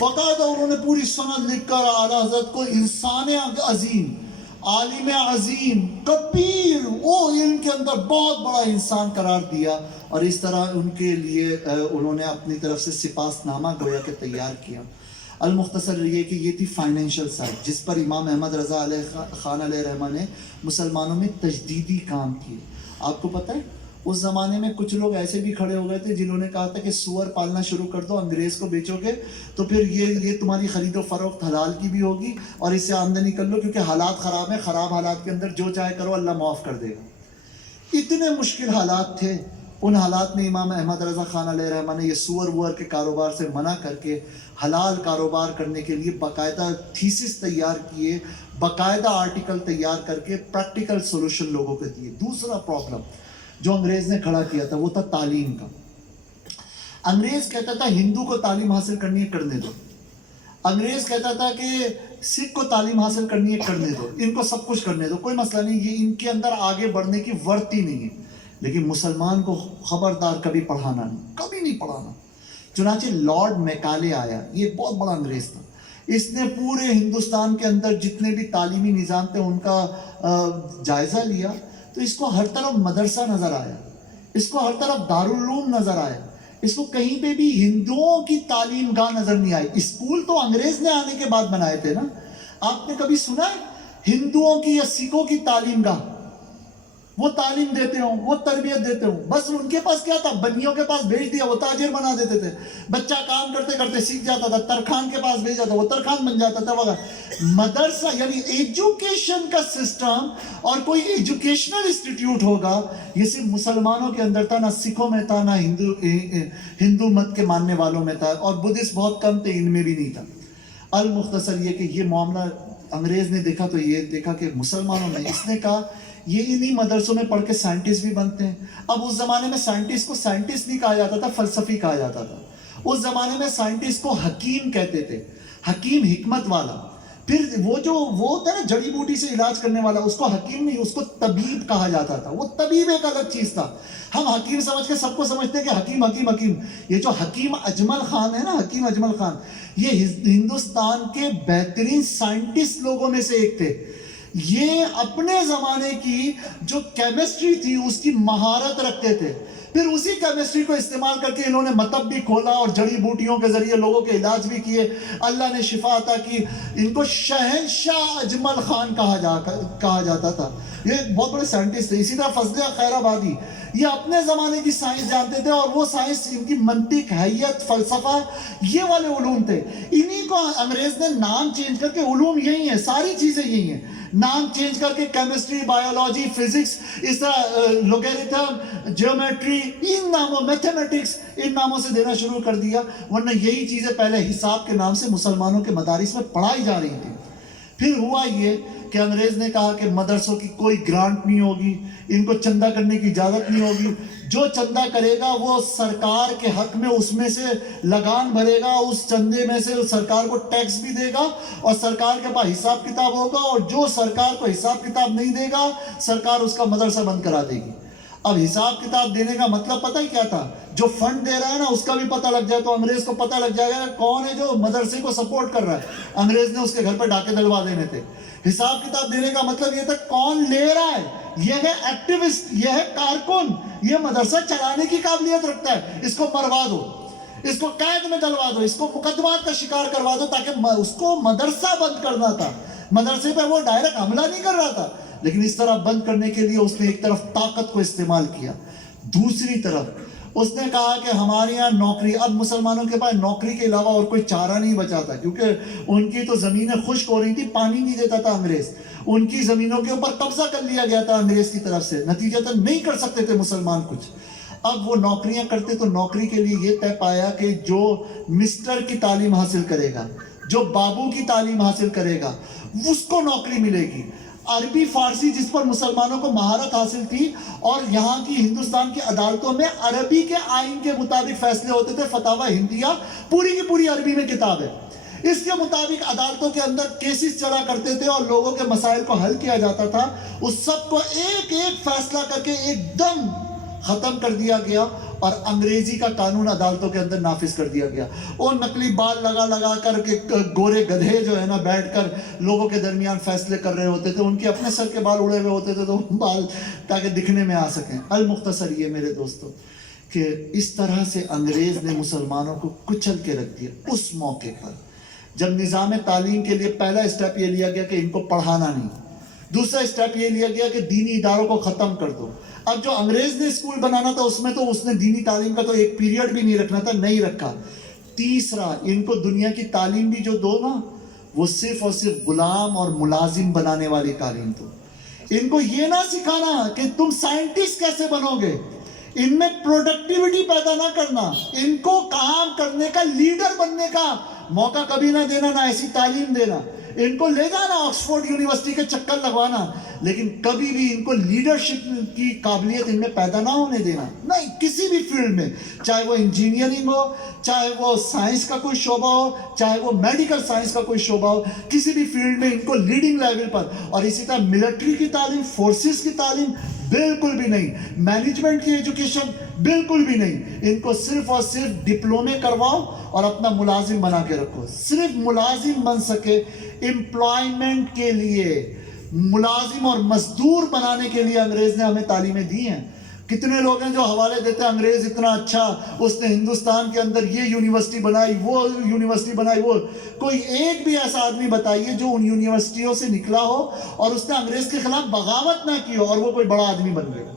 باقاعدہ انہوں نے پوری سند لکھ کر اعلیٰ حضرت کو انسان عظیم, عالم عظیم, کبیر, وہ علم کے اندر بہت بڑا انسان قرار دیا. اور اس طرح ان کے لیے انہوں نے اپنی طرف سے سپاس نامہ گویا کہ تیار کیا. المختصر یہ کہ یہ تھی فائنینشیل سائڈ جس پر امام احمد رضا خان علیہ رحمہ نے مسلمانوں میں تجدیدی کام کیے. آپ کو پتہ ہے اس زمانے میں کچھ لوگ ایسے بھی کھڑے ہو گئے تھے جنہوں نے کہا تھا کہ سور پالنا شروع کر دو, انگریز کو بیچو گے تو پھر یہ تمہاری خرید و فروخت حلال کی بھی ہوگی اور اس سے آمدنی کر لو کیونکہ حالات خراب ہیں, خراب حالات کے اندر جو چاہے کرو اللہ معاف کر دے گا. اتنے مشکل حالات تھے. ان حالات میں امام احمد رضا خان علیہ رحمہ نے یہ سور وور کے کاروبار سے منع کر کے حلال کاروبار کرنے کے لیے باقاعدہ تھیسس تیار کیے, باقاعدہ آرٹیکل تیار کر کے پریکٹیکل سولوشن لوگوں کو دیے. دوسرا پرابلم جو انگریز نے کھڑا کیا تھا وہ تھا تعلیم کا. انگریز کہتا تھا ہندو کو تعلیم حاصل کرنی ہے کرنے دو, انگریز کہتا تھا کہ سکھ کو تعلیم حاصل کرنی ہے کرنے دو, ان کو سب کچھ کرنے دو, کوئی مسئلہ نہیں, یہ ان کے اندر آگے بڑھنے کی ورت ہی نہیں ہے. لیکن مسلمان کو خبردار کبھی پڑھانا نہیں, کبھی نہیں پڑھانا. چنانچہ لارڈ میکالے آیا, یہ بہت بڑا انگریز تھا. اس نے پورے ہندوستان کے اندر جتنے بھی تعلیمی نظام تھے ان کا جائزہ لیا تو اس کو ہر طرف مدرسہ نظر آیا, اس کو ہر طرف دارالعلوم نظر آیا, اس کو کہیں پہ بھی ہندوؤں کی تعلیم گاہ نظر نہیں آئی. اسکول تو انگریز نے آنے کے بعد بنائے تھے نا. آپ نے کبھی سنا ہے ہندوؤں کی یا سکھوں کی تعلیم گاہ؟ وہ تعلیم دیتے ہوں, وہ تربیت دیتے ہوں, بس ان کے پاس کیا تھا, بنیوں کے پاس بھیج دیا, وہ تاجر بنا دیتے تھے. بچہ کام کرتے کرتے سیکھ جاتا تھا, ترخان کے پاس بھیجا تھا, وہ ترخان بن جاتا تھا وغیرہ. مدرسہ یعنی ایجوکیشن کا سسٹم اور کوئی ایجوکیشنل انسٹیٹیوٹ ہوگا یہ صرف مسلمانوں کے اندر تھا, نہ سکھوں میں تھا, نہ ہندو مت کے ماننے والوں میں تھا, اور بدھسٹ بہت کم تھے, ان میں بھی نہیں تھا. المختصر یہ کہ یہ معاملہ انگریز نے دیکھا تو یہ دیکھا کہ مسلمانوں میں, اس نے کہا یہ انہی مدرسوں میں پڑھ کے سائنٹسٹ بھی بنتے ہیں. اب اس زمانے میں سائنٹسٹ کو سائنٹسٹ نہیں کہا جاتا تھا, فلسفی کہا جاتا تھا. اس زمانے میں سائنٹسٹ کو حکیم کہتے تھے, حکیم حکمت والا. پھر وہ ہوتا ہے نا جڑی بوٹی سے علاج کرنے والا, اس کو حکیم نہیں, اس کو طبیب کہا جاتا تھا. وہ طبیب ایک الگ چیز تھا. ہم حکیم سمجھ کے سب کو سمجھتے ہیں کہ حکیم حکیم حکیم. یہ جو حکیم اجمل خان ہے نا, حکیم اجمل خان, یہ ہندوستان کے بہترین سائنٹسٹ لوگوں میں سے ایک تھے. یہ اپنے زمانے کی جو کیمسٹری تھی اس کی مہارت رکھتے تھے. پھر اسی کیمسٹری کو استعمال کر کے انہوں نے مطب بھی کھولا اور جڑی بوٹیوں کے ذریعے لوگوں کے علاج بھی کیے. اللہ نے شفا عطا کی. ان کو شہنشاہ اجمل خان کہا جاتا تھا. یہ بہت بڑے سائنٹسٹ تھے. اسی طرح فضل خیر آبادی, یہ اپنے زمانے کی سائنس جانتے تھے, اور وہ سائنس ان کی منطق, حیت, فلسفہ, یہ والے علوم تھے. انہی کو انگریز نے نام چینج کر کے, علوم یہی ہیں, ساری چیزیں یہی ہیں, نام چینج کر کے کیمسٹری, بایولوجی, فزکس, اس طرح لوگیرتھم, جیومیٹری, ان ناموں, میتھمیٹکس, ان ناموں سے دینا شروع کر دیا. ورنہ یہی چیزیں پہلے حساب کے نام سے مسلمانوں کے مدارس میں پڑھائی جا رہی تھی. پھر ہوا یہ کہ انگریز نے کہا کہ مدرسوں کی کوئی گرانٹ نہیں ہوگی، ان کو چندہ کرنے کی اجازت نہیں ہوگی، جو چندہ کرے گا وہ سرکار کے حق میں اس میں سے لگان بھرے گا، اس چندے میں سے سرکار کو ٹیکس بھی دے گا اور سرکار کے پاس حساب کتاب ہوگا، اور جو سرکار کو حساب کتاب نہیں دے گا سرکار اس کا مدرسہ بند کرا دے گی۔ اب حساب کتاب دینے کا مطلب پتہ ہی کیا تھا؟ جو فنڈ دے رہا ہے نا اس کا بھی پتہ لگ جائے تو انگریز کو پتہ لگ جائے گا کون ہے جو مدرسے کو سپورٹ کر رہا ہے۔ انگریز نے اس کے گھر پر ڈاکے ڈلوا دینے تھے۔ حساب کتاب دینے کا مطلب یہ تھا کون لے رہا ہے، یہ ہے ایکٹیوسٹ، یہ ہے کارکن، یہ مدرسہ چلانے کی قابلیت رکھتا ہے، اس کو مروا دو، اس کو قید میں ڈلوا دو، اس کو مقدمات کا شکار کروا دو، تاکہ اس کو مدرسہ بند کرنا تھا۔ مدرسے پہ وہ ڈائریکٹ حملہ نہیں کر رہا تھا، لیکن اس طرح بند کرنے کے لیے اس نے ایک طرف طاقت کو استعمال کیا، دوسری طرف اس نے کہا کہ ہمارے یہاں نوکری، اب مسلمانوں کے پاس نوکری کے علاوہ اور کوئی چارہ نہیں بچا تھا، کیونکہ ان کی تو زمینیں خشک ہو رہی تھی، پانی نہیں دیتا تھا انگریز، ان کی زمینوں کے اوپر قبضہ کر لیا گیا تھا انگریز کی طرف سے، نتیجتاً نہیں کر سکتے تھے مسلمان کچھ۔ اب وہ نوکریاں کرتے تو نوکری کے لیے یہ طے پایا کہ جو مسٹر کی تعلیم حاصل کرے گا، جو بابو کی تعلیم حاصل کرے گا، اس کو نوکری ملے گی۔ عربی فارسی جس پر مسلمانوں کو مہارت حاصل تھی، اور یہاں کی ہندوستان کی عدالتوں میں عربی کے آئین کے مطابق فیصلے ہوتے تھے، فتاوی ہندیہ پوری کی پوری عربی میں کتاب ہے، اس کے مطابق عدالتوں کے اندر کیسز چلا کرتے تھے اور لوگوں کے مسائل کو حل کیا جاتا تھا، اس سب کو ایک ایک فیصلہ کر کے ایک دم ختم کر دیا گیا اور انگریزی کا قانون عدالتوں کے اندر نافذ کر دیا گیا۔ اور نقلی بال لگا لگا کر کے گورے گدھے جو ہے نا بیٹھ کر لوگوں کے درمیان فیصلے کر رہے ہوتے تھے، ان کے اپنے سر کے بال اڑے ہوئے ہوتے تھے تو بال تاکہ دکھنے میں آ سکیں۔ المختصر یہ میرے دوستوں کہ اس طرح سے انگریز نے مسلمانوں کو کچل کے رکھ دیا۔ اس موقع پر جب نظام تعلیم کے لیے پہلا اسٹیپ یہ لیا گیا کہ ان کو پڑھانا نہیں، دوسرا اسٹیپ یہ لیا گیا کہ دینی اداروں کو ختم کر دو۔ اب جو انگریز نے اسکول بنانا تھا اس میں تو اس نے دینی تعلیم کا تو ایک پیریڈ بھی نہیں رکھنا تھا، نہیں رکھا۔ تیسرا، ان کو دنیا کی تعلیم بھی جو دو نا وہ صرف اور صرف غلام اور ملازم بنانے والی تعلیم دو۔ ان کو یہ نہ سکھانا کہ تم سائنٹسٹ کیسے بنو گے، ان میں پروڈکٹیوٹی پیدا نہ کرنا، ان کو کام کرنے کا، لیڈر بننے کا موقع کبھی نہ دینا، نہ ایسی تعلیم دینا۔ ان کو لے جانا آکسفورڈ یونیورسٹی کے چکر لگوانا، لیکن کبھی بھی ان کو لیڈرشپ کی قابلیت ان میں پیدا نہ ہونے دینا، نہیں، کسی بھی فیلڈ میں، چاہے وہ انجینئرنگ ہو، چاہے وہ سائنس کا کوئی شعبہ ہو، چاہے وہ میڈیکل سائنس کا کوئی شعبہ ہو، کسی بھی فیلڈ میں ان کو لیڈنگ لیول پر۔ اور اسی طرح ملٹری کی تعلیم، فورسز کی تعلیم بالکل بھی نہیں، مینجمنٹ کی ایجوکیشن بالکل بھی نہیں، ان کو صرف اور صرف ڈپلومے کرواؤ اور اپنا ملازم بنا کے رکھو۔ صرف ملازم بن سکے، امپلائمنٹ کے لیے، ملازم اور مزدور بنانے کے لیے انگریز نے ہمیں تعلیمیں دی ہیں۔ کتنے لوگ ہیں جو حوالے دیتے ہیں انگریز اتنا اچھا، اس نے ہندوستان کے اندر یہ یونیورسٹی بنائی، وہ یونیورسٹی بنائی، وہ کوئی ایک بھی ایسا آدمی بتائیے جو ان یونیورسٹیوں سے نکلا ہو اور اس نے انگریز کے خلاف بغاوت نہ کی ہو اور وہ کوئی بڑا آدمی بن گیا۔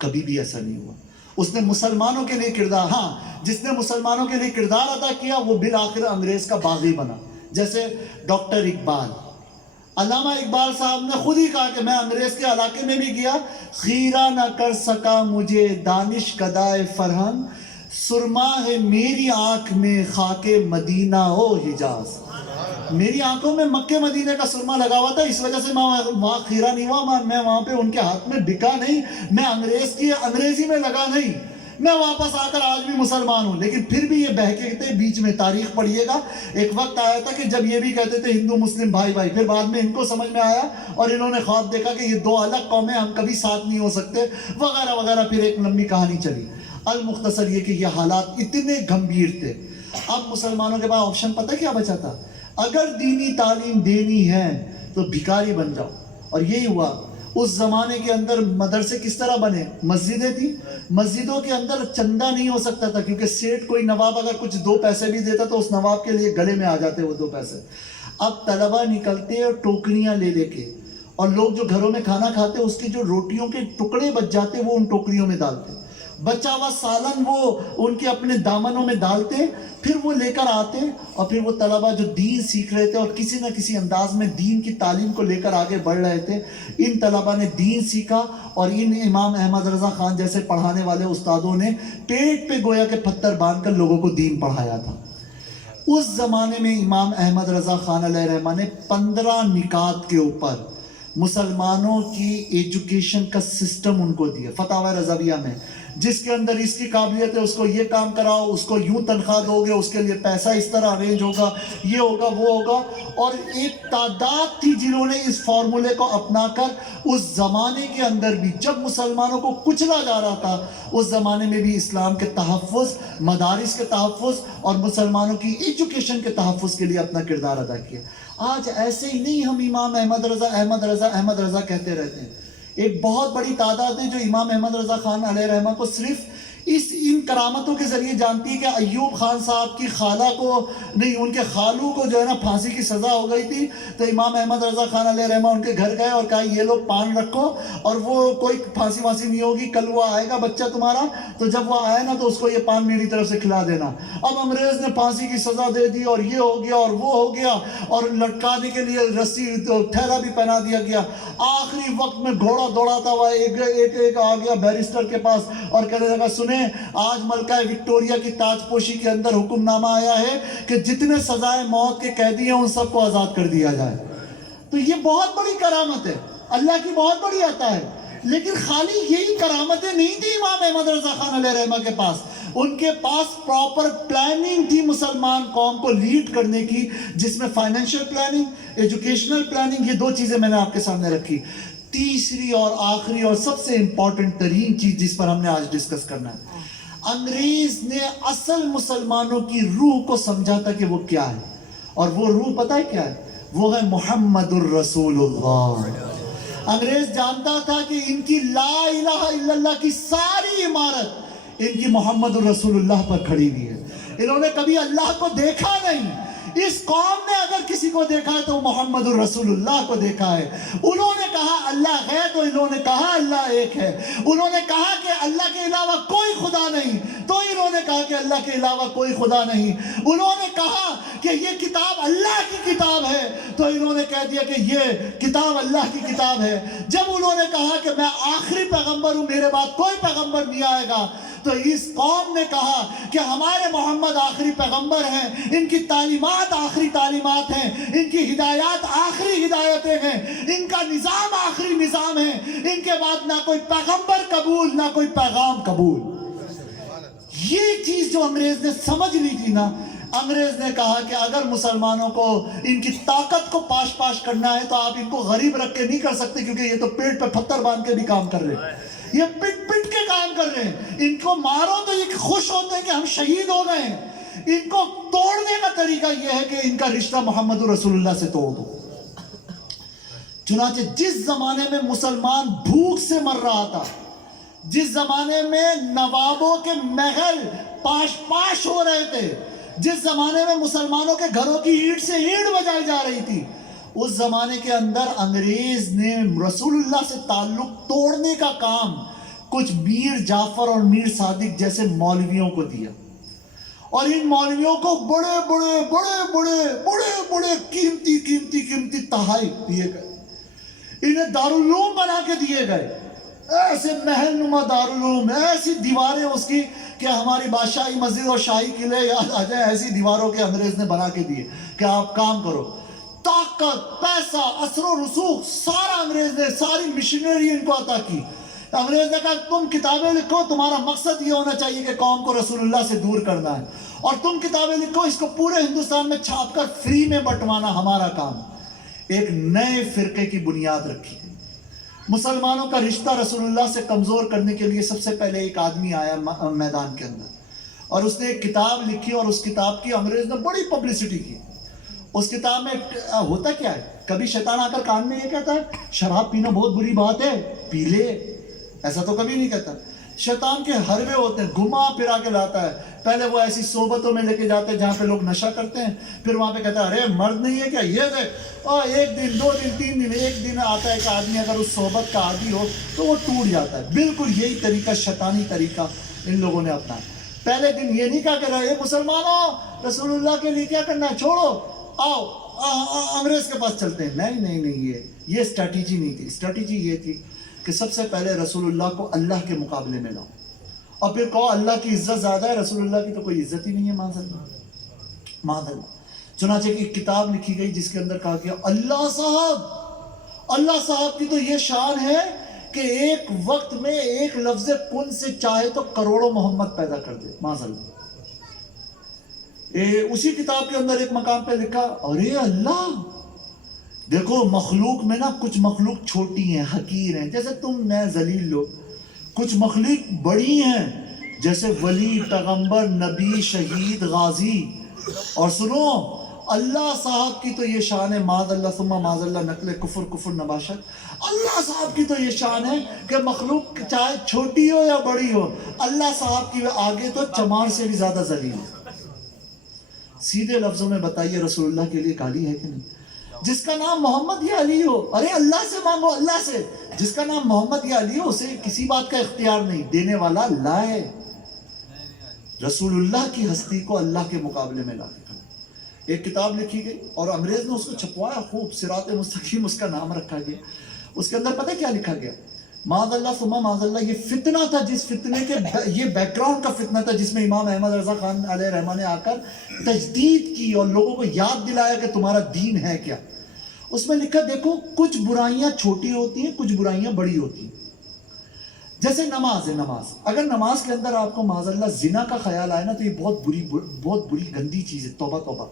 کبھی بھی ایسا نہیں ہوا۔ اس نے مسلمانوں کے لیے کردار، ہاں جس نے مسلمانوں کے لیے کردار ادا کیا وہ بالآخر انگریز کا باغی بنا، جیسے ڈاکٹر اقبال۔ علامہ اقبال صاحب نے خود ہی کہا کہ میں انگریز کے علاقے میں بھی گیا، خیرہ نہ کر سکا مجھے دانش کدائے فرہنگ، سرما ہے میری آنکھ میں خاک مدینہ و حجاز۔ میری آنکھوں میں مکہ مدینہ کا سرما لگا ہوا تھا، اس وجہ سے میں وہاں خیرہ نہیں ہوا، میں وہاں پہ ان کے ہاتھ میں بکا نہیں، میں انگریزی میں لگا نہیں، میں واپس آ کر آج بھی مسلمان ہوں۔ لیکن پھر بھی یہ بہکے تھے، بیچ میں تاریخ پڑھیے گا، ایک وقت آیا تھا کہ جب یہ بھی کہتے تھے ہندو مسلم بھائی بھائی، پھر بعد میں ان کو سمجھ میں آیا اور انہوں نے خواب دیکھا کہ یہ دو الگ قومیں، ہم کبھی ساتھ نہیں ہو سکتے، وغیرہ وغیرہ، پھر ایک لمبی کہانی چلی۔ المختصر یہ کہ یہ حالات اتنے گمبھیر تھے۔ اب مسلمانوں کے پاس آپشن پتہ کیا بچا تھا؟ اگر دینی تعلیم دینی ہے تو بھکاری بن جاؤ، اور یہی ہوا۔ اس زمانے کے اندر مدرسے کس طرح بنے؟ مسجدیں تھیں، مسجدوں کے اندر چندہ نہیں ہو سکتا تھا، کیونکہ سیٹ کوئی نواب اگر کچھ 2 پیسے بھی دیتا تو اس نواب کے لیے گلے میں آ جاتے وہ 2 پیسے۔ اب طلبہ نکلتے اور ٹوکریاں لے لے کے، اور لوگ جو گھروں میں کھانا کھاتے اس کی جو روٹیوں کے ٹکڑے بچ جاتے وہ ان ٹوکریوں میں ڈالتے، بچا ہوا سالن وہ ان کے اپنے دامنوں میں ڈالتے، پھر وہ لے کر آتے، اور پھر وہ طلبہ جو دین سیکھ رہے تھے اور کسی نہ کسی انداز میں دین کی تعلیم کو لے کر آگے بڑھ رہے تھے، ان طلبہ نے دین سیکھا، اور ان امام احمد رضا خان جیسے پڑھانے والے استادوں نے پیٹ پہ گویا کہ پتھر باندھ کر لوگوں کو دین پڑھایا تھا۔ اس زمانے میں امام احمد رضا خان علیہ رحمہ نے 15 نکات کے اوپر مسلمانوں کی ایجوکیشن کا سسٹم ان کو دیا فتاوی رضویہ میں، جس کے اندر اس کی قابلیت ہے اس کو یہ کام کراؤ، اس کو یوں تنخواہ دو گے، اس کے لیے پیسہ اس طرح ارینج ہوگا، یہ ہوگا وہ ہوگا. اور ایک تعداد تھی جنہوں نے اس فارمولے کو اپنا کر اس زمانے کے اندر بھی جب مسلمانوں کو کچلا جا رہا تھا اس زمانے میں بھی اسلام کے تحفظ، مدارس کے تحفظ اور مسلمانوں کی ایجوکیشن کے تحفظ کے لیے اپنا کردار ادا کیا. آج ایسے ہی نہیں ہم امام احمد رضا احمد رضا احمد رضا کہتے رہتے ہیں. ایک بہت بڑی تعداد ہے جو امام احمد رضا خان علیہ رحمہ کو صرف ان کرامتوں کے ذریعے جانتی ہے کہ ایوب خان صاحب کی خالہ کو نہیں، ان کے خالو کو جو ہے نا پھانسی کی سزا ہو گئی تھی، تو امام احمد رضا خان علیہ رحمہ ان کے گھر گئے اور کہا یہ لوگ پان رکھو اور وہ کوئی پھانسی وانسی نہیں ہوگی، کل وہ آئے گا بچہ تمہارا، تو جب وہ آئے نا تو اس کو یہ پان میری طرف سے کھلا دینا. اب انگریز نے پھانسی کی سزا دے دی اور یہ ہو گیا اور وہ ہو گیا اور لٹکانے کے لیے رسی ٹھیلا بھی پہنا دیا گیا. آخری وقت میں گھوڑا دوڑاتا ہوا ایک آ گیا بیرسٹر کے پاس اور کہنے لگا سنیں آج ملکہ وکٹوریہ کی تاج پوشی کے اندر حکم نامہ آیا ہے کہ جتنے سزائے موت کے قیدی ہیں ان سب کو آزاد کر دیا جائے. تو یہ بہت بڑی کرامت ہے، اللہ کی بہت بڑی عطا ہے. لیکن خالی یہی کرامتیں نہیں تھی امام احمد رضا خان علیہ رحمہ کے پاس، ان کے پاس پراپر پلاننگ تھی مسلمان قوم کو لیڈ کرنے کی، جس میں فائنینشیل پلاننگ، ایجوکیشنل پلاننگ، یہ دو چیزیں میں نے آپ کے سامنے رکھی. تیسری اور آخری اور سب سے امپورٹنٹ ترین چیز جس پر ہم نے آج ڈسکس کرنا ہے، انگریز نے اصل مسلمانوں کی روح کو سمجھا تھا کہ وہ کیا ہے، اور وہ روح پتہ ہے کیا ہے؟ وہ ہے محمد الرسول اللہ. انگریز جانتا تھا کہ ان کی لا الہ الا اللہ کی ساری عمارت ان کی محمد الرسول اللہ پر کھڑی ہوئی ہے. انہوں نے کبھی اللہ کو دیکھا نہیں. اس قوم نے اگر کسی کو دیکھا ہے تو محمد الرسول اللہ کو دیکھا ہے. انہوں نے کہا اللہ ہے تو انہوں نے کہا اللہ ایک ہے. انہوں نے کہا کہ اللہ کے علاوہ کوئی خدا نہیں تو انہوں نے کہا کہ اللہ کے علاوہ کوئی خدا نہیں. انہوں نے کہا کہ یہ کتاب اللہ کی کتاب ہے تو انہوں نے کہہ دیا کہ یہ کتاب اللہ کی کتاب ہے. جب انہوں نے کہا کہ میں آخری پیغمبر ہوں، میرے بعد کوئی پیغمبر نہیں آئے گا، تو اس قوم نے کہا کہ ہمارے محمد آخری پیغمبر ہیں، ان کی تعلیمات آخری تعلیمات ہیں، ان کی ہدایات آخری ہدایتیں ہیں، ان کا نظام آخری نظام ہے، ان کے بعد نہ کوئی پیغمبر قبول نہ کوئی پیغام قبول. یہ چیز جو انگریز نے سمجھ لی تھی نا، انگریز نے کہا کہ اگر مسلمانوں کو ان کی طاقت کو پاش پاش کرنا ہے تو آپ ان کو غریب رکھ کے نہیں کر سکتے، کیونکہ یہ تو پیٹ پہ پتھر باندھ کے بھی کام کر رہے ہیں، یہ پٹ پٹ کے کام کر رہے ہیں. ان کو مارو تو یہ خوش ہوتے ہیں کہ ہم شہید ہو گئے ہیں. ان کو توڑنے کا طریقہ یہ ہے کہ ان کا رشتہ محمد رسول اللہ سے توڑ دو. چنانچہ جس زمانے میں مسلمان بھوک سے مر رہا تھا، جس زمانے میں نوابوں کے محل پاش پاش ہو رہے تھے، جس زمانے میں مسلمانوں کے گھروں کی اینٹ سے اینٹ بجائی جا رہی تھی، اس زمانے کے اندر انگریز نے رسول اللہ سے تعلق توڑنے کا کام کچھ میر جعفر اور میر صادق جیسے مولویوں کو دیا. اور ان مولویوں کو بڑے بڑے بڑے بڑے بڑے بڑے قیمتی قیمتی قیمتی تحائف دیے گئے. انہیں دارالعلوم بنا کے دیے گئے، ایسے محل نما دارالعلوم، ایسی دیواریں اس کی کہ ہماری بادشاہی مسجد اور شاہی قلعے یاد آ جائیں، ایسی دیواروں کے انگریز نے بنا کے دیے کہ آپ کام کرو. طاقت، پیسہ، اثر و رسوخ سارا انگریز نے، ساری مشنری ان کو عطا کی. انگریز نے کہا تم کتابیں لکھو، تمہارا مقصد یہ ہونا چاہیے کہ قوم کو رسول اللہ سے دور کرنا ہے، اور تم کتابیں لکھو، اس کو پورے ہندوستان میں چھاپ کر فری میں بٹوانا ہمارا کام. ایک نئے فرقے کی بنیاد رکھی. مسلمانوں کا رشتہ رسول اللہ سے کمزور کرنے کے لیے سب سے پہلے ایک آدمی آیا میدان کے اندر، اور اس نے ایک کتاب لکھی، اور اس کتاب کی انگریز نے بڑی پبلسٹی کی. اس کتاب میں ہوتا کیا ہے، کبھی شیطان آ کر کان میں یہ کہتا ہے شراب پینا بہت بری بات ہے، پی لے، ایسا تو کبھی نہیں کہتا. شیطان کے حربے ہوتے ہیں، گھما پھرا کے لاتا ہے. پہلے وہ ایسی صحبتوں میں لے کے جاتے ہیں جہاں پہ لوگ نشہ کرتے ہیں، پھر وہاں پہ کہتا ہے ارے مرد نہیں ہے کیا، یہ دیکھ. اور ایک دن، دو دن، تین دن، ایک دن آتا ہے کہ آدمی اگر اس صحبت کا عادی ہو تو وہ ٹوٹ جاتا ہے. بالکل یہی طریقہ، شیطانی طریقہ ان لوگوں نے اپنایا. پہلے دن یہ نہیں کہا کہ رہے مسلمانوں رسول اللہ کے لیے کیا کرنا ہے، چھوڑو آؤ انگریز کے پاس چلتے ہیں. نہیں نہیں نہیں، یہ اسٹریٹجی نہیں تھی. اسٹریٹجی یہ تھی کہ سب سے پہلے رسول اللہ کو اللہ کے مقابلے میں لاؤ، اور پھر کہو اللہ کی عزت زیادہ ہے، رسول اللہ کی تو کوئی عزت ہی نہیں ہے مان سکتا. معاذ اللہ. چنانچہ ایک کتاب لکھی گئی جس کے اندر کہا گیا اللہ صاحب کی تو یہ شان ہے کہ ایک وقت میں ایک لفظ کن سے چاہے تو کروڑوں محمد پیدا کر دے. معاذ اللہ. اسی کتاب کے اندر ایک مقام پہ لکھا ارے اللہ دیکھو مخلوق میں نا کچھ مخلوق چھوٹی ہیں حقیر ہیں جیسے تم میں ذلیل لوگ, کچھ مخلوق بڑی ہیں جیسے ولی پیغمبر نبی شہید غازی. اور سنو اللہ صاحب کی تو یہ شان ہے معاذ اللہ ثم معاذ اللہ نقل کفر نباشت. اللہ صاحب کی تو یہ شان ہے کہ مخلوق چاہے چھوٹی ہو یا بڑی ہو اللہ صاحب کی آگے تو چمار سے بھی زیادہ ذلیل ہے. سیدھے لفظوں میں بتائیے رسول اللہ کے لیے گالی ہے کہ نہیں؟ جس کا نام محمد یا علی ہو ارے اللہ سے مانگو اللہ سے. جس کا نام محمد یا علی ہو اسے کسی بات کا اختیار نہیں, دینے والا اللہ ہے. رسول اللہ کی ہستی کو اللہ کے مقابلے میں لا کے کھڑا. ایک کتاب لکھی گئی اور انگریز نے اس کو چھپوایا خوب, صراط مستقیم اس کا نام رکھا گیا. اس کے اندر پتہ کیا لکھا گیا؟ معاذ اللہ ثم معاذ اللہ یہ فتنہ تھا جس فتنے کے یہ بیک گراؤنڈ کا فتنہ تھا جس میں امام احمد رضا خان علیہ رحمہ نے آ کر تجدید کی اور لوگوں کو یاد دلایا کہ تمہارا دین ہے کیا. اس میں لکھا دیکھو کچھ برائیاں چھوٹی ہوتی ہیں کچھ برائیاں بڑی ہوتی ہیں. جیسے نماز ہے, نماز اگر نماز کے اندر آپ کو معاذ اللہ زنا کا خیال آئے نا تو یہ بہت بری گندی چیز ہے. توبہ توبہ.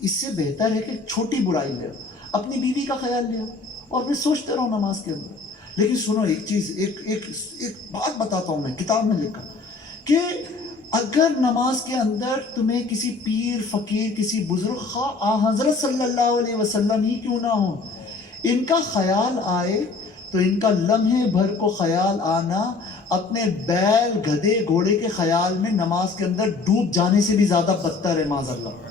اس سے بہتر ہے کہ چھوٹی برائی لے اپنی بیوی کا خیال لے اور پھر سوچتے رہو نماز کے اندر. لیکن سنو ایک چیز ایک بات بتاتا ہوں میں, کتاب میں لکھا کہ اگر نماز کے اندر تمہیں کسی پیر فقیر کسی بزرگ خواہ حضرت صلی اللہ علیہ وسلم ہی کیوں نہ ہو ان کا خیال آئے تو ان کا لمحے بھر کو خیال آنا اپنے بیل گدھے گھوڑے کے خیال میں نماز کے اندر ڈوب جانے سے بھی زیادہ بدتر ہے معاذ اللہ.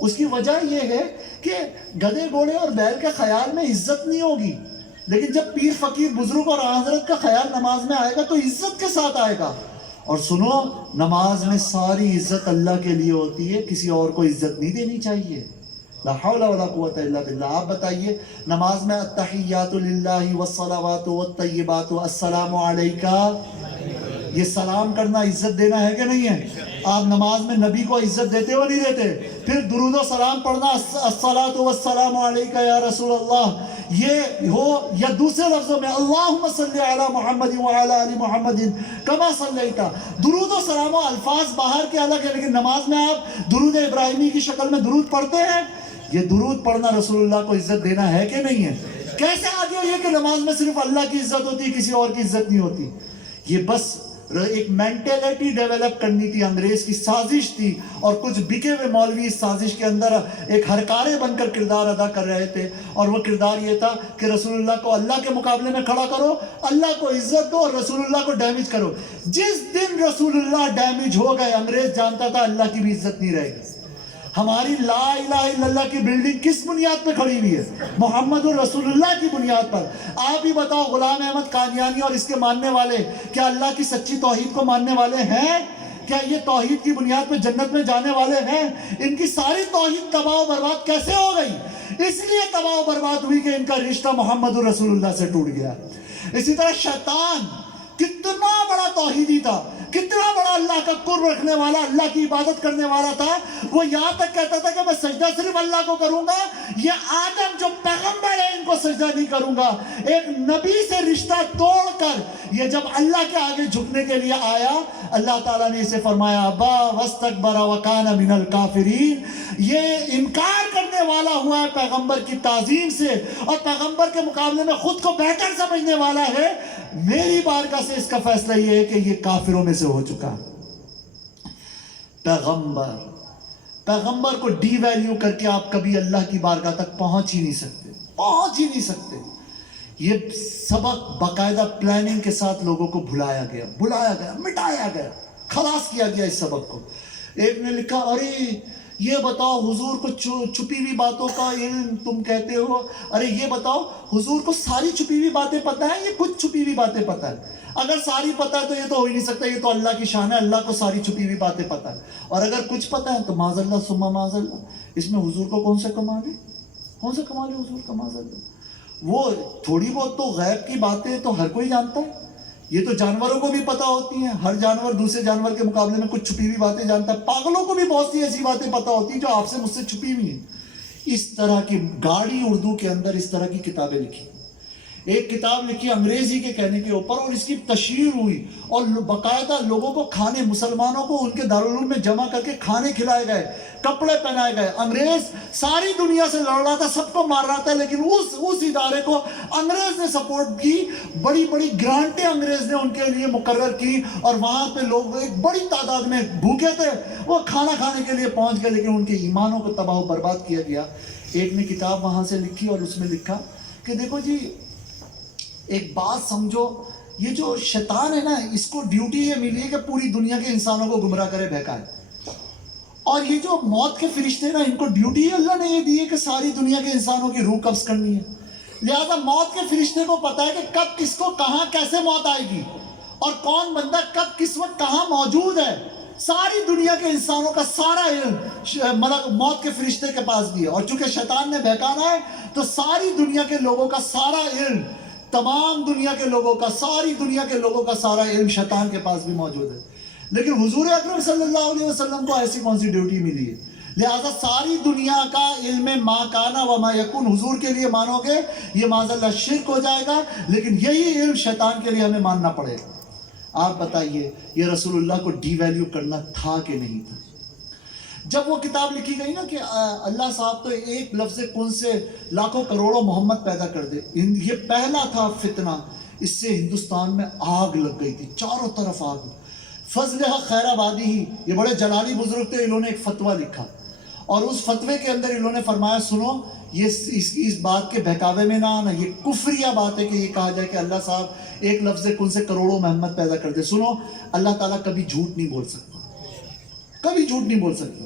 اس کی وجہ یہ ہے کہ گدھے گھوڑے اور بیل کے خیال میں عزت نہیں ہوگی, لیکن جب پیر فقیر بزرگ اور حضرت کا خیال نماز میں آئے گا تو عزت کے ساتھ آئے گا. اور سنو نماز میں ساری عزت اللہ کے لیے ہوتی ہے, کسی اور کو عزت نہیں دینی چاہیے. لا حول ولا قوت الا باللہ. آپ بتائیے نماز میں التحیات للہ والصلوات والطیبات السلام علیکہ, یہ سلام کرنا عزت دینا ہے کہ نہیں ہے؟ آپ نماز میں نبی کو عزت دیتے ہو نہیں دیتے؟ پھر درود و سلام پڑھنا الصلاۃ والسلام علیکہ یا رسول اللہ, یہ ہو یا دوسرے لفظوں میں اللہم صلی علی محمد وعلی آل محمد کما صلیت. درود و سلام و الفاظ باہر کے الگ ہے لیکن نماز میں آپ درود ابراہیمی کی شکل میں درود پڑھتے ہیں. یہ درود پڑھنا رسول اللہ کو عزت دینا ہے کہ نہیں ہے؟ کیسے آگے یہ کہ نماز میں صرف اللہ کی عزت ہوتی ہے کسی اور کی عزت نہیں ہوتی؟ یہ بس ایک مینٹیلیٹی ڈیولپ کرنی تھی, انگریز کی سازش تھی اور کچھ بکے ہوئے مولوی اس سازش کے اندر ایک ہرکارے بن کر کردار ادا کر رہے تھے. اور وہ کردار یہ تھا کہ رسول اللہ کو اللہ کے مقابلے میں کھڑا کرو, اللہ کو عزت دو اور رسول اللہ کو ڈیمیج کرو. جس دن رسول اللہ ڈیمیج ہو گئے انگریز جانتا تھا اللہ کی بھی عزت نہیں رہے گی. ہماری لا الہ الا اللہ کی بلڈنگ کس بنیاد پہ کھڑی ہوئی ہے؟ محمد الرسول اللہ کی بنیاد پر. آپ ہی بتاؤ غلام احمد قادیانی اور اس کے ماننے والے کیا اللہ کی سچی توحید کو ماننے والے ہیں؟ کیا یہ توحید کی بنیاد پہ جنت میں جانے والے ہیں؟ ان کی ساری توحید تباہ و برباد کیسے ہو گئی؟ اس لیے تباہ و برباد ہوئی کہ ان کا رشتہ محمد الرسول اللہ سے ٹوٹ گیا. اسی طرح شیطان کتنا بڑا توحیدی تھا, کتنا بڑا اللہ کا قرب رکھنے والا, اللہ کی عبادت کرنے والا تھا. وہ یہاں تک کہتا تھا کہ میں سجدہ صرف اللہ کو کروں گا, یہ آدم جو پیغمبر ہے ان کو سجدہ نہیں کروں گا. ایک نبی سے رشتہ توڑ کر یہ جب اللہ کے آگے جھکنے کے لیے آیا اللہ تعالیٰ نے اسے فرمایا ابا واستکبر وکان من الکافرین. یہ انکار کرنے والا ہوا ہے پیغمبر کی تعظیم سے اور پیغمبر کے مقابلے میں خود کو بہتر سمجھنے والا ہے. میری بارگاہ سے اس کا فیصلہ یہ ہے کہ یہ کافروں میں سے ہو چکا. پیغمبر کو ڈی ویلیو کر کے آپ کبھی اللہ کی بارگاہ تک پہنچ ہی نہیں سکتے. یہ سبق باقاعدہ پلاننگ کے ساتھ لوگوں کو بھلایا گیا, مٹایا گیا, خلاص کیا گیا اس سبق کو. ایک نے لکھا ارے یہ بتاؤ حضور کو چھپی ہوئی باتوں کا علم تم کہتے ہو, ارے یہ بتاؤ حضور کو ساری چھپی ہوئی باتیں پتہ ہیں, یہ کچھ چھپی ہوئی باتیں پتہ ہے؟ اگر ساری پتہ ہے تو یہ تو ہو ہی نہیں سکتا, یہ تو اللہ کی شان ہے, اللہ کو ساری چھپی ہوئی باتیں پتہ ہے. اور اگر کچھ پتہ ہے تو معاذ اللہ ثم معاذ اللہ, اس میں حضور کو کون سے کمال ہے حضور کا معاذ اللہ. وہ تھوڑی بہت تو غیب کی باتیں تو ہر کوئی جانتا ہے, یہ تو جانوروں کو بھی پتہ ہوتی ہیں، ہر جانور دوسرے جانور کے مقابلے میں کچھ چھپی ہوئی باتیں جانتا ہے، پاگلوں کو بھی بہت سی ایسی باتیں پتہ ہوتی ہیں جو آپ سے مجھ سے چھپی ہوئی ہیں۔ اس طرح کی گاڑی اردو کے اندر اس طرح کی کتابیں لکھی، ایک کتاب لکھی انگریزی کے کہنے کے اوپر، اور اس کی تشہیر ہوئی اور باقاعدہ لوگوں کو کھانے، مسلمانوں کو ان کے دارالعلوم میں جمع کر کے کھانے کھلائے گئے، کپڑے پہنائے گئے۔ انگریز ساری دنیا سے لڑ رہا تھا، سب کو مار رہا تھا، لیکن اس ادارے کو انگریز نے سپورٹ کی، بڑی بڑی گرانٹیں انگریز نے ان کے لیے مقرر کی، اور وہاں پہ لوگ ایک بڑی تعداد میں بھوکے تھے، وہ کھانا کھانے کے لیے پہنچ گئے، لیکن ان کے ایمانوں کو تباہ و برباد کیا گیا۔ ایک نے کتاب وہاں سے لکھی اور اس میں لکھا کہ دیکھو جی، ایک بات سمجھو، یہ جو شیطان ہے نا، اس کو ڈیوٹی یہ ملی ہے کہ پوری دنیا کے انسانوں کو گمراہ کرے، بہکائے، اور یہ جو موت کے فرشتے نا، ان کو ڈیوٹی اللہ نے یہ دی ہے کہ ساری دنیا کے انسانوں کی روح قبض کرنی ہے۔ لہذا موت کے فرشتے کو پتا ہے کہ کب کس کو کہاں کیسے موت آئے گی، اور کون بندہ کب کس وقت کہاں موجود ہے۔ ساری دنیا کے انسانوں کا سارا علم موت کے فرشتے کے پاس بھی ہے، اور چونکہ شیطان نے بہکانا ہے تو ساری دنیا کے لوگوں کا سارا علم، تمام دنیا کے لوگوں کا، ساری دنیا کے لوگوں کا سارا علم شیطان کے پاس بھی موجود ہے۔ لیکن حضور اکرم صلی اللہ علیہ وسلم کو ایسی کون سی ڈیوٹی ملی ہے؟ لہذا ساری دنیا کا علم ما کانا و ما یکون حضور کے لیے مانو گے، یہ معاذ اللہ شرک ہو جائے گا، لیکن یہی علم شیطان کے لیے ہمیں ماننا پڑے گا۔ آپ بتائیے، یہ رسول اللہ کو ڈی ویلیو کرنا تھا کہ نہیں تھا؟ جب وہ کتاب لکھی گئی نا کہ اللہ صاحب تو ایک لفظ کن سے لاکھوں کروڑوں محمد پیدا کر دے، یہ پہلا تھا فتنہ، اس سے ہندوستان میں آگ لگ گئی تھی، چاروں طرف آگ۔ فضل حق خیر آبادی ہی، یہ بڑے جلالی بزرگ تھے، انہوں نے ایک فتویٰ لکھا، اور اس فتوے کے اندر انہوں نے فرمایا سنو، یہ اس بات کے بہکاوے میں نہ آنا، یہ کفریہ بات ہے کہ یہ کہا جائے کہ اللہ صاحب ایک لفظ کن سے کروڑوں محمد پیدا کر دے۔ سنو، اللہ تعالیٰ کبھی جھوٹ نہیں بول سکتا، کبھی جھوٹ نہیں بول سکتا۔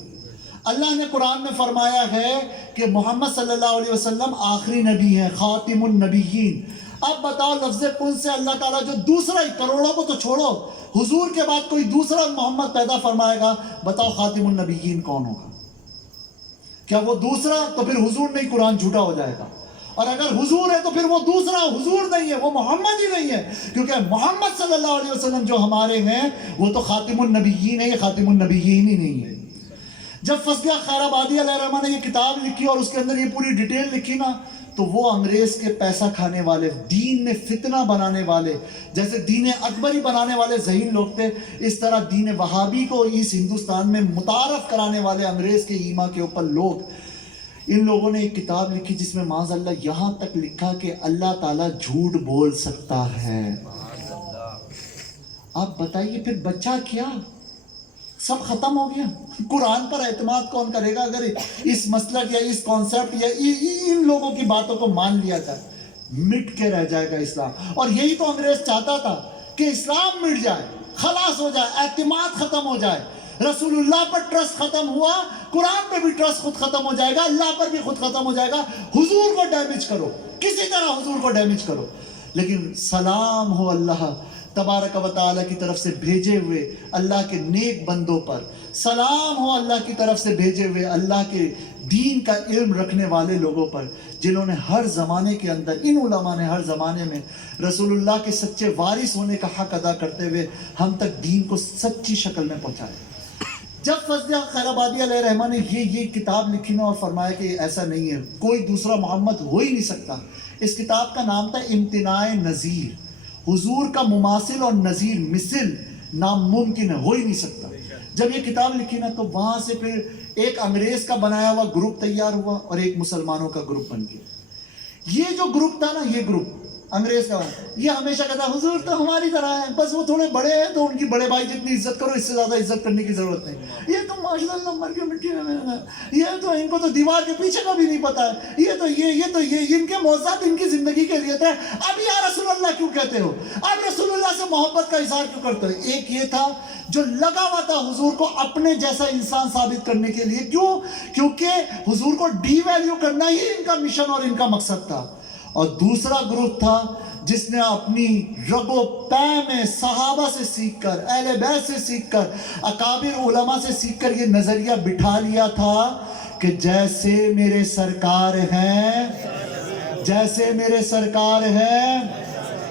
اللہ نے قرآن میں فرمایا ہے کہ محمد صلی اللہ علیہ وسلم آخری نبی ہیں، خاتم النبیین۔ اب بتاؤ، لفظ کن سے اللہ تعالیٰ جو دوسرا ہی، کروڑوں کو تو چھوڑو، حضور کے بعد کوئی دوسرا محمد پیدا فرمائے گا، بتاؤ خاتم النبیین کون ہوگا؟ کیا وہ دوسرا؟ تو پھر حضور نہیں، قرآن جھوٹا ہو جائے گا، اور اگر حضور ہے تو پھر وہ دوسرا حضور نہیں ہے، وہ محمد ہی نہیں ہے، کیونکہ محمد صلی اللہ علیہ وسلم جو ہمارے ہیں وہ تو خاتم النبیین ہے، یہ خاتم النبیین ہی نہیں ہے۔ جب فضل خیر آبادی علیہ الرحمہ نے یہ کتاب لکھی اور اس کے اندر یہ پوری ڈیٹیل لکھی نا، تو وہ انگریز کے پیسہ کھانے والے، دین میں فتنہ بنانے والے، جیسے دین اکبری بنانے والے ذہین لوگ تھے، اس طرح دین وہابی کو اس ہندوستان میں متعارف کرانے والے انگریز کے ایما کے اوپر لوگ، ان لوگوں نے ایک کتاب لکھی جس میں معاذ اللہ یہاں تک لکھا کہ اللہ تعالیٰ جھوٹ بول سکتا ہے۔ آپ بتائیے پھر بچہ کیا؟ سب ختم ہو گیا۔ قرآن پر اعتماد کون کرے گا اگر اس مسلک یا اس کانسیپٹ یا ان لوگوں کی باتوں کو مان لیا جائے؟ مٹ کے رہ جائے گا اسلام۔ اور یہی تو انگریز چاہتا تھا کہ اسلام مٹ جائے، خلاص ہو جائے، اعتماد ختم ہو جائے۔ رسول اللہ پر ٹرسٹ ختم ہوا، قرآن پہ بھی ٹرسٹ خود ختم ہو جائے گا، اللہ پر بھی خود ختم ہو جائے گا۔ حضور کو ڈیمیج کرو، کسی طرح حضور کو ڈیمیج کرو، لیکن سلام ہو اللہ تبارک و تعالیٰ کی طرف سے بھیجے ہوئے اللہ کے نیک بندوں پر، سلام ہو اللہ کی طرف سے بھیجے ہوئے اللہ کے دین کا علم رکھنے والے لوگوں پر، جنہوں نے ہر زمانے کے اندر، ان علماء نے ہر زمانے میں رسول اللہ کے سچے وارث ہونے کا حق ادا کرتے ہوئے ہم تک دین کو سچی شکل میں پہنچایا۔ جب فضل خیر آبادی علیہ الرحمہ نے یہ کتاب لکھی نا اور فرمایا کہ ایسا نہیں ہے، کوئی دوسرا محمد ہو ہی نہیں سکتا، اس کتاب کا نام تھا امتناع نظیر، حضور کا مماثل اور نظیر مثل ناممکن ہے، ہو ہی نہیں سکتا۔ جب یہ کتاب لکھی نا تو وہاں سے پھر ایک انگریز کا بنایا ہوا گروپ تیار ہوا اور ایک مسلمانوں کا گروپ بن گیا۔ یہ جو گروپ تھا نا، یہ گروپ انگریز کا، یہ ہمیشہ کہتا حضور تو ہماری طرح ہے، بس وہ تھوڑے بڑے ہیں تو ان کی بڑے بھائی جتنی عزت کرو، اس سے زیادہ عزت کرنے کی ضرورت نہیں۔ یہ تو ماشاء اللہ مر کے مٹی میں، یہ تو ان کو تو دیوار کے پیچھے کا بھی نہیں پتا ہے، یہ تو ان کے معجزات ان کی زندگی کے لیے تھے۔ اب یا رسول اللہ کیوں کہتے ہو؟ اب رسول اللہ سے محبت کا اظہار کیوں کرتے ہو؟ ایک یہ تھا جو لگا ہوا تھا حضور کو اپنے جیسا انسان ثابت کرنے کے لیے، کیوں؟ کیونکہ حضور کو ڈی ویلیو کرنا ہی ان کا مشن اور ان کا مقصد تھا۔ اور دوسرا گروپ تھا جس نے اپنی رگ و پے میں صحابہ سے سیکھ کر، اہل بیت سے سیکھ کر، اکابر علماء سے سیکھ کر یہ نظریہ بٹھا لیا تھا کہ جیسے میرے سرکار ہیں، جیسے میرے سرکار ہیں،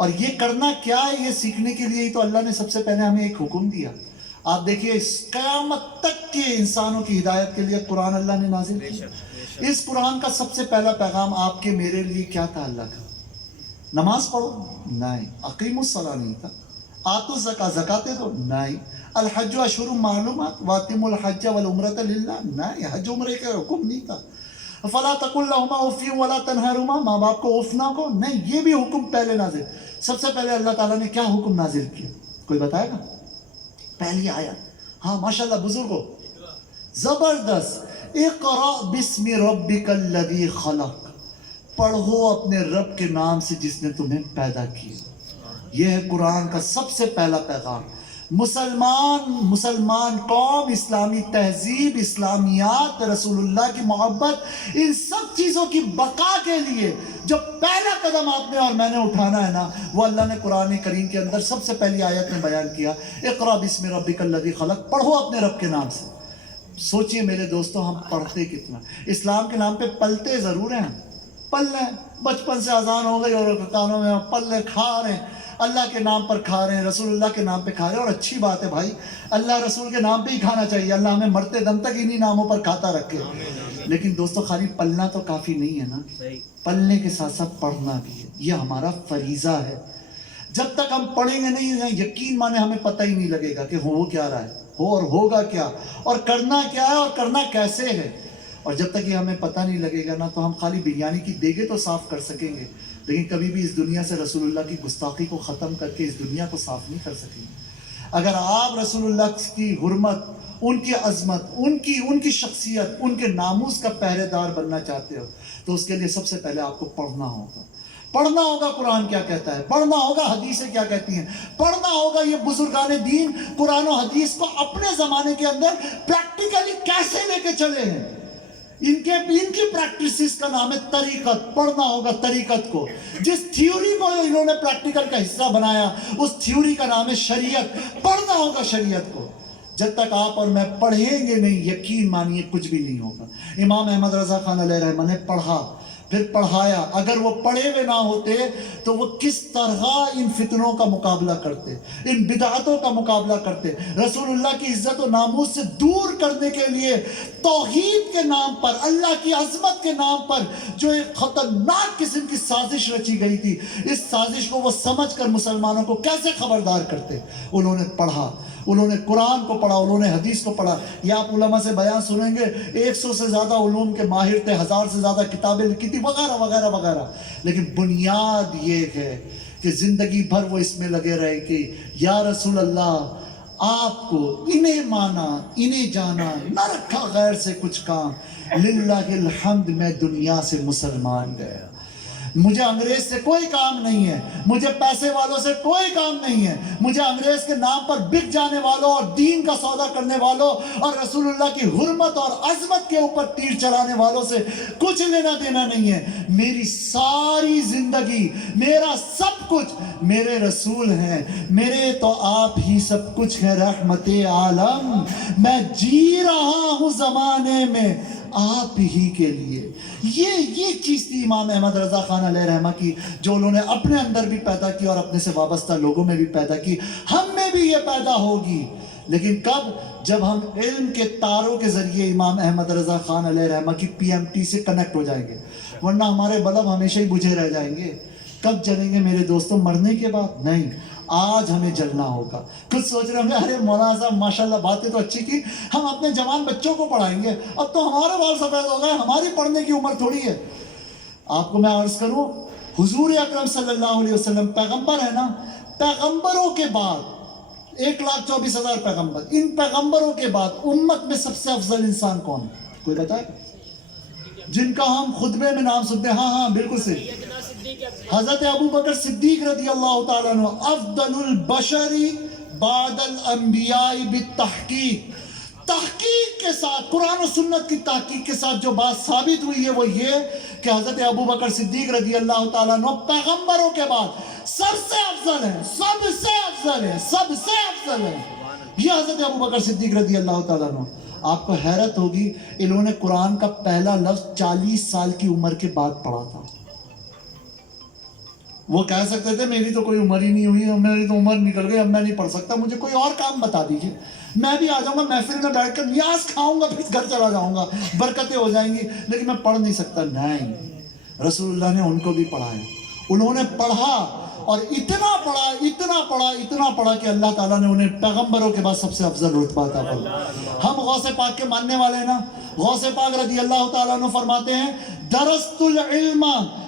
اور یہ کرنا کیا ہے، یہ سیکھنے کے لیے ہی تو اللہ نے سب سے پہلے ہمیں ایک حکم دیا. آپ دیکھیے اس قیامت تک کے انسانوں کی ہدایت کے لیے قرآن اللہ نے نازل کیا. اس قرآن کا سب سے پہلا پیغام آپ کے میرے لیے کیا تھا؟ اللہ کا نماز پڑھو نہیں، اقیم الصلاۃ نہیں تھا، آتو الزکاۃ زکات دو نہیں، الحج اشہر معلومات واتم الحج والعمرۃ للہ نہیں، حج عمرے کا حکم نہیں تھا. فلا تقل لهما اف ولا تنهرهما، ماں باپ کو اف نہ کو نہیں، یہ بھی حکم پہلے نازل. سب سے پہلے اللہ تعالیٰ نے کیا حکم نازل کیا؟ کوئی بتائے گا؟ پہلی آیت، ہاں ماشاءاللہ بزرگوں زبردست، اقرأ بسم ربک الذی خلق، پڑھو اپنے رب کے نام سے جس نے تمہیں پیدا کیا. یہ ہے قرآن کا سب سے پہلا پیغام. مسلمان قوم، اسلامی تہذیب، اسلامیات، رسول اللہ کی محبت، ان سب چیزوں کی بقا کے لیے جو پہلا قدم آپ نے اور میں نے اٹھانا ہے نا، وہ اللہ نے قرآن کریم کے اندر سب سے پہلی آیت میں بیان کیا. اقرأ بسم ربک الذی خلق، پڑھو اپنے رب کے نام سے. سوچئے میرے دوستو، ہم پڑھتے کتنا؟ اسلام کے نام پہ پلتے ضرور ہیں، پل لیں، بچپن سے اذان ہو گئی اور کانوں میں پلے کھا رہے ہیں، اللہ کے نام پر کھا رہے ہیں، رسول اللہ کے نام پہ کھا رہے ہیں. اور اچھی بات ہے بھائی، اللہ رسول کے نام پہ ہی کھانا چاہیے، اللہ ہمیں مرتے دم تک انہی ناموں پر کھاتا رکھے. لیکن دوستو خالی پلنا تو کافی نہیں ہے نا، پلنے کے ساتھ ساتھ پڑھنا بھی ہے. یہ ہمارا فریضہ ہے. جب تک ہم پڑھیں گے نہیں، یقین مانے ہمیں پتہ ہی نہیں لگے گا کہ ہو کیا رہا ہے، ہو اور ہوگا کیا، اور کرنا کیا ہے، اور کرنا کیسے ہے. اور جب تک یہ ہمیں پتہ نہیں لگے گا نا، تو ہم خالی بریانی کی دیگیں تو صاف کر سکیں گے، لیکن کبھی بھی اس دنیا سے رسول اللہ کی گستاخی کو ختم کر کے اس دنیا کو صاف نہیں کر سکیں گے. اگر آپ رسول اللہ کی حرمت، ان کی عظمت، ان کی شخصیت، ان کے ناموس کا پہرے دار بننا چاہتے ہو، تو اس کے لیے سب سے پہلے آپ کو پڑھنا ہوگا. پڑھنا ہوگا قرآن کیا کہتا ہے، پڑھنا ہوگا حدیثیں کیا کہتی ہیں، پڑھنا ہوگا یہ بزرگان دین قرآن و حدیث کو اپنے زمانے کے اندر پریکٹیکلی کیسے لے کے چلے ہیں. ان کی پریکٹسز کا نام ہے طریقت. پڑھنا ہوگا طریقت کو. جس تھیوری کو انہوں نے پریکٹیکل کا حصہ بنایا، اس تھیوری کا نام ہے شریعت. پڑھنا ہوگا شریعت کو. جب تک آپ اور میں پڑھیں گے نہیں، یقین مانیے کچھ بھی نہیں ہوگا. امام احمد رضا خان علیہ رحمہ نے پڑھا، پھر پڑھایا. اگر وہ پڑھے ہوئے نہ ہوتے تو وہ کس طرح ان فتنوں کا مقابلہ کرتے، ان بدعتوں کا مقابلہ کرتے، رسول اللہ کی عزت و ناموس سے دور کرنے کے لیے توحید کے نام پر، اللہ کی عظمت کے نام پر جو ایک خطرناک قسم کی سازش رچی گئی تھی، اس سازش کو وہ سمجھ کر مسلمانوں کو کیسے خبردار کرتے. انہوں نے پڑھا، انہوں نے قرآن کو پڑھا، انہوں نے حدیث کو پڑھا. یا آپ علماء سے بیان سنیں گے، 100 سے زیادہ علوم کے ماہر تھے، 1000 سے زیادہ کتابیں لکھی تھی، وغیرہ وغیرہ وغیرہ. لیکن بنیاد یہ ہے کہ زندگی بھر وہ اس میں لگے رہے کہ یا رسول اللہ، آپ کو انہیں مانا، انہیں جانا، نہ رکھا غیر سے کچھ کام. للہ الحمد، میں دنیا سے مسلمان گیا. مجھے انگریز سے کوئی کام نہیں ہے، مجھے پیسے والوں سے کوئی کام نہیں ہے، مجھے انگریز کے نام پر بک جانے والوں اور دین کا سودا کرنے والوں اور رسول اللہ کی حرمت اور عظمت کے اوپر تیر چلانے والوں سے کچھ لینا دینا نہیں ہے. میری ساری زندگی، میرا سب کچھ میرے رسول ہیں. میرے تو آپ ہی سب کچھ ہے، رحمت عالم. میں جی رہا ہوں زمانے میں آپ ہی کے لیے. یہ چیز تھی امام احمد رضا خان علیہ رحمہ کی، جو انہوں نے اپنے اندر بھی پیدا کی اور اپنے سے وابستہ لوگوں میں بھی پیدا کی. ہم میں بھی یہ پیدا ہوگی، لیکن کب؟ جب ہم علم کے تاروں کے ذریعے امام احمد رضا خان علیہ رحمہ کی PMT سے کنیکٹ ہو جائیں گے. ورنہ ہمارے بلب ہمیشہ ہی بجھے رہ جائیں گے. کب جلیں گے میرے دوستوں؟ مرنے کے بعد نہیں، آج ہمیں جلنا ہوگا. کچھ سوچ رہے ہوں گے، ارے مولانا صاحب ماشاءاللہ باتیں تو اچھی کی، ہم اپنے جوان بچوں کو پڑھائیں گے، اب تو ہمارے بال سفید ہو گئے، ہماری پڑھنے کی عمر تھوڑی ہے. آپ کو میں عرض کروں، حضور اکرم صلی اللہ علیہ وسلم پیغمبر ہے نا، پیغمبروں کے بعد 1,24,000 پیغمبر، ان پیغمبروں کے بعد امت میں سب سے افضل انسان کون ہے؟ کوئی بتائے؟ جن کا ہم خطبے میں نام سنتے ہیں. ہاں بالکل صحیح، حضرت ابو بکر صدیق رضی اللہ تعالیٰ عنہ. افضل البشر بعد الانبیاء بالتحقیق. تحقیق کے ساتھ، قرآن و سنت کی تحقیق کے ساتھ جو بات ثابت ہوئی ہے وہ یہ کہ حضرت ابو بکر صدیق رضی اللہ تعالیٰ عنہ پیغمبروں کے بعد سب سے افضل ہیں، سب سے افضل ہیں، سب سے افضل ہیں. یہ حضرت ابو بکر صدیق رضی اللہ تعالیٰ عنہ. آپ کو حیرت ہوگی، انہوں نے قرآن کا پہلا لفظ 40 سال کی عمر کے بعد پڑھا تھا. وہ کہہ سکتے تھے میری تو کوئی عمر ہی نہیں ہوئی، میری تو عمر نکل گئی، اب میں نہیں پڑھ سکتا، مجھے کوئی اور کام بتا دیجیے، میں بھی آ جاؤں گا محفل میں بیٹھ کر نیاز کھاؤں گا، پھر گھر چلا جاؤں گا، برکتیں ہو جائیں گی، لیکن میں پڑھ نہیں سکتا۔ نہیں، رسول اللہ نے ان کو بھی پڑھایا، انہوں نے پڑھا اور اتنا پڑھا اتنا پڑھا اتنا پڑھا کہ اللہ تعالیٰ نے انہیں پیغمبروں کے بعد سب سے افضل رتبہ عطا فرمایا۔ ہم غوث پاک کے ماننے والے ہیں نا، غوث پاک رضی اللہ تعالیٰ عنہ فرماتے ہیں درست العلم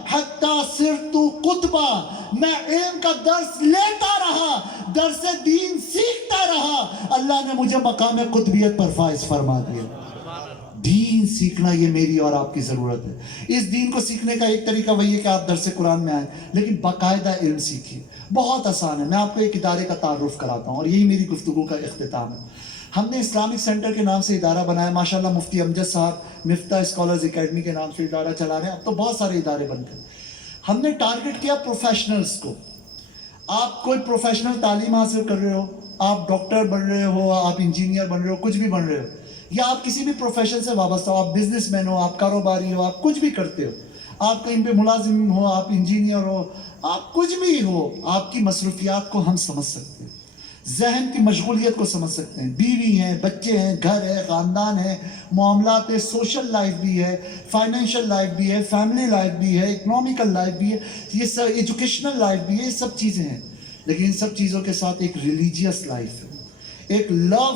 حتی صرت قطبہ، میں علم کا درس لیتا رہا، درس دین سیکھتا رہا، اللہ نے مجھے مقام قطبیت پر فائز فرما دیا۔ دین سیکھنا یہ میری اور آپ کی ضرورت ہے۔ اس دین کو سیکھنے کا ایک طریقہ وہی ہے کہ آپ درس قرآن میں آئیں، لیکن باقاعدہ علم سیکھیے، بہت آسان ہے۔ میں آپ کو ایک ادارے کا تعارف کراتا ہوں اور یہی میری گفتگو کا اختتام ہے۔ ہم نے اسلامک سینٹر کے نام سے ادارہ بنایا، ماشاءاللہ مفتی امجد صاحب مفتاح اسکالرز اکیڈمی کے نام سے ادارہ چلا رہے ہیں، اب تو بہت سارے ادارے بن گئے۔ ہم نے ٹارگٹ کیا پروفیشنلز کو۔ آپ کوئی پروفیشنل تعلیم حاصل کر رہے ہو، آپ ڈاکٹر بن رہے ہو، آپ انجینئر بن رہے ہو، کچھ بھی بن رہے ہو، یا آپ کسی بھی پروفیشن سے وابستہ ہو، آپ بزنس مین ہو، آپ کاروباری ہو، آپ کچھ بھی کرتے ہو، آپ کہیں پہ ملازم ہو، آپ انجینئر ہو، آپ کچھ بھی ہو، آپ کی مصروفیات کو ہم سمجھ سکتے ہیں، ذہن کی مشغولیت کو سمجھ سکتے ہیں، بیوی ہیں، بچے ہیں، گھر ہے، خاندان ہے، معاملات ہے، سوشل لائف بھی ہے، فائنینشیل لائف بھی ہے، فیملی لائف بھی ہے، اکنامیکل لائف بھی ہے، یہ سب ایجوکیشنل لائف بھی ہے، یہ سب چیزیں ہیں، لیکن ان سب چیزوں کے ساتھ ایک ریلیجیس لائف ہے، ایک لو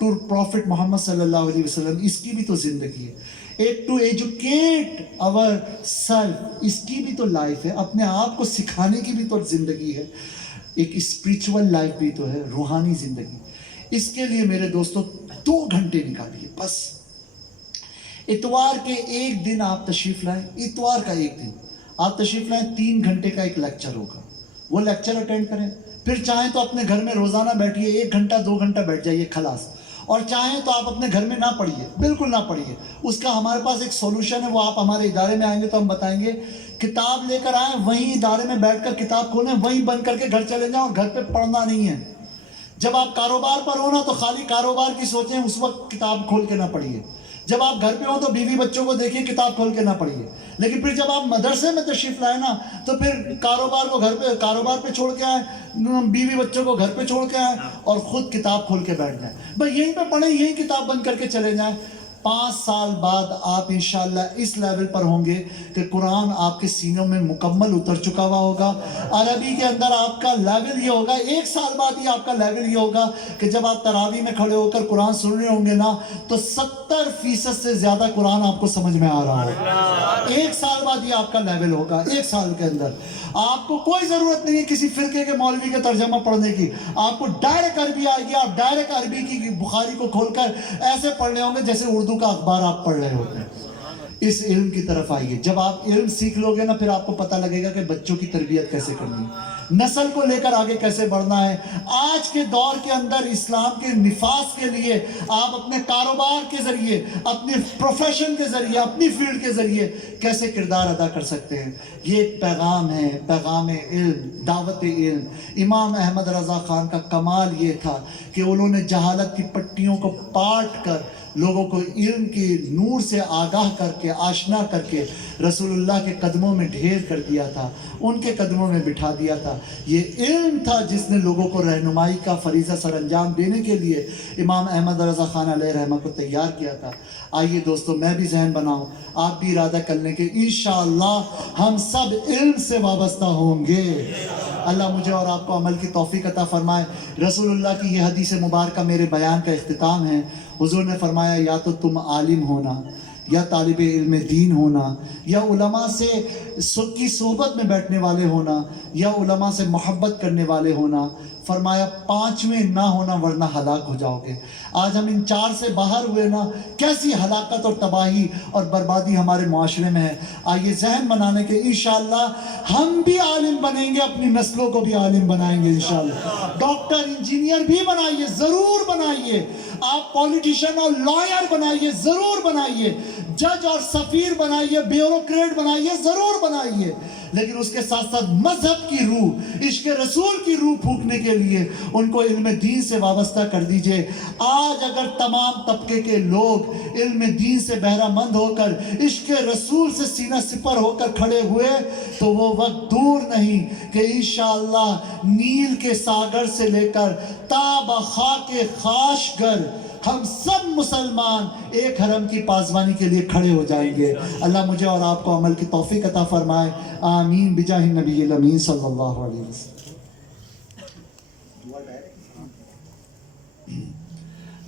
ٹو پروفٹ محمد صلی اللہ علیہ وسلم، اس کی بھی تو زندگی ہے، ایک ٹو ایجوکیٹ اور سیلف، اس کی بھی تو لائف ہے، اپنے آپ کو سکھانے کی بھی تو زندگی ہے، ایک اسپریچول لائف بھی تو ہے، روحانی زندگی۔ اس کے لیے میرے دوستو 2 گھنٹے نکالیے بس، اتوار کے ایک دن آپ تشریف لائیں، اتوار کا ایک دن آپ تشریف لائیں، 3 گھنٹے کا ایک لیکچر ہوگا، وہ لیکچر اٹینڈ کریں، پھر چاہیں تو اپنے گھر میں روزانہ بیٹھیے، 1 گھنٹہ 2 گھنٹہ بیٹھ جائیے خلاص، اور چاہیں تو آپ اپنے گھر میں نہ پڑھیے، بالکل نہ پڑھیے، اس کا ہمارے پاس ایک سولوشن ہے، وہ آپ ہمارے ادارے میں آئیں گے تو ہم بتائیں گے، کتاب لے کر آئیں، وہیں ادارے میں بیٹھ کر کتاب کھولیں، وہیں بند کر کے گھر چلے جائیں، اور گھر پہ پڑھنا نہیں ہے۔ جب آپ کاروبار پر ہو نا تو خالی کاروبار کی سوچیں، اس وقت کتاب کھول کے نہ پڑھیے، جب آپ گھر پہ ہو تو بیوی بچوں کو دیکھیے، کتاب کھول کے نہ پڑھیے، لیکن پھر جب آپ مدرسے میں تشریف لائیں نا تو پھر کاروبار پہ چھوڑ کے آئیں، بیوی بچوں کو گھر پہ چھوڑ کے آئیں، اور خود کتاب کھول کے بیٹھ جائیں، بھائی یہیں پہ پڑھیں، یہیں کتاب بند کر کے چلے جائیں۔ 5 سال بعد آپ انشاءاللہ اس لیول پر ہوں گے کہ قرآن آپ کے سینوں میں مکمل اتر چکا ہوا ہوگا، عربی کے اندر آپ کا لیول یہ ہوگا، 1 سال بعد یہ آپ کا لیول یہ ہوگا کہ جب آپ تراویح میں کھڑے ہو کر قرآن سن رہے ہوں گے نا تو 70% سے زیادہ قرآن آپ کو سمجھ میں آ رہا ہوگا۔ 1 سال بعد یہ آپ کا لیول ہوگا، 1 سال کے اندر آپ کو کوئی ضرورت نہیں ہے کسی فرقے کے مولوی کے ترجمہ پڑھنے کی، آپ کو ڈائریکٹ عربی آئے گی، آپ ڈائریکٹ عربی کی بخاری کو کھول کر ایسے پڑھ رہے ہوں گے جیسے اردو کا اخبار آپ پڑھ رہے ہوتے ہیں۔ اس علم کی طرف آئیے، جب آپ علم سیکھ لو گے نا پھر آپ کو پتہ لگے گا کہ بچوں کی تربیت کیسے کرنی ہے، نسل کو لے کر آگے کیسے بڑھنا ہے۔ آج کے دور کے اندر اسلام کے نفاذ کے لیے آپ اپنے کاروبار کے ذریعے، اپنے پروفیشن کے ذریعے، اپنی فیلڈ کے ذریعے کیسے کردار ادا کر سکتے ہیں، یہ ایک پیغام ہے، پیغام علم، دعوت علم۔ امام احمد رضا خان کا کمال یہ تھا کہ انہوں نے جہالت کی پٹیوں کو پاٹ کر لوگوں کو علم کی نور سے آگاہ کر کے، آشنا کر کے رسول اللہ کے قدموں میں ڈھیر کر دیا تھا، ان کے قدموں میں بٹھا دیا تھا۔ یہ علم تھا جس نے لوگوں کو رہنمائی کا فریضہ سر انجام دینے کے لیے امام احمد رضا خان علیہ رحمہ کو تیار کیا تھا۔ آئیے دوستو میں بھی ذہن بناؤں، آپ بھی ارادہ کر لیں کہ انشاءاللہ ہم سب علم سے وابستہ ہوں گے۔ اللہ مجھے اور آپ کو عمل کی توفیق عطا فرمائے۔ رسول اللہ کی یہ حدیث مبارکہ میرے بیان کا اختتام ہے۔ حضور نے فرمایا یا تو تم عالم ہونا، یا طالب علم دین ہونا، یا علماء سے کی صحبت میں بیٹھنے والے ہونا، یا علماء سے محبت کرنے والے ہونا۔ فرمایا 5ویں نہ ہونا ورنہ ہلاک ہو جاؤ گے۔ آج ہم ان 4 سے باہر ہوئے نا، کیسی ہلاکت اور تباہی اور بربادی ہمارے معاشرے میں ہے۔ آئیے ذہن بنانے کے انشاءاللہ ہم بھی عالم بنیں گے، اپنی نسلوں کو بھی عالم بنائیں گے انشاءاللہ۔ ڈاکٹر انجینئر بھی بنائیے، ضرور بنائیے، آپ پولیٹیشین اور لائر بنائیے، ضرور بنائیے، جج اور سفیر بنائیے، بیوروکریٹ بنائیے، ضرور بنائیے، لیکن اس کے ساتھ ساتھ مذہب کی روح، عشق رسول کی روح پھونکنے کے کے لیے ان کو علم دین سے وابستہ کر دیجئے۔ آج اگر تمام طبقے کے لوگ علم دین سے بہرہ مند ہو کر عشق رسول سے سینہ سپر ہو کر کھڑے ہوئے تو وہ وقت دور نہیں کہ انشاءاللہ نیل کے ساگر سے لے کر تا بخاک خاشگر ہم سب مسلمان ایک حرم کی پاسبانی کے لیے کھڑے ہو جائیں گے۔ اللہ مجھے اور آپ کو عمل کی توفیق عطا فرمائے، آمین بجاہ النبی الامین صلی اللہ علیہ وسلم۔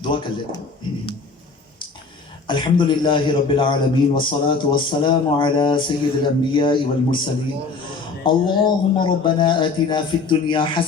دعا کر لیتا ہوں۔ الحمدللہ رب العالمین والصلاة والسلام علی سید الانبیاء والمرسلین۔ اللہم ربنا آتنا فی الدنیا حسنة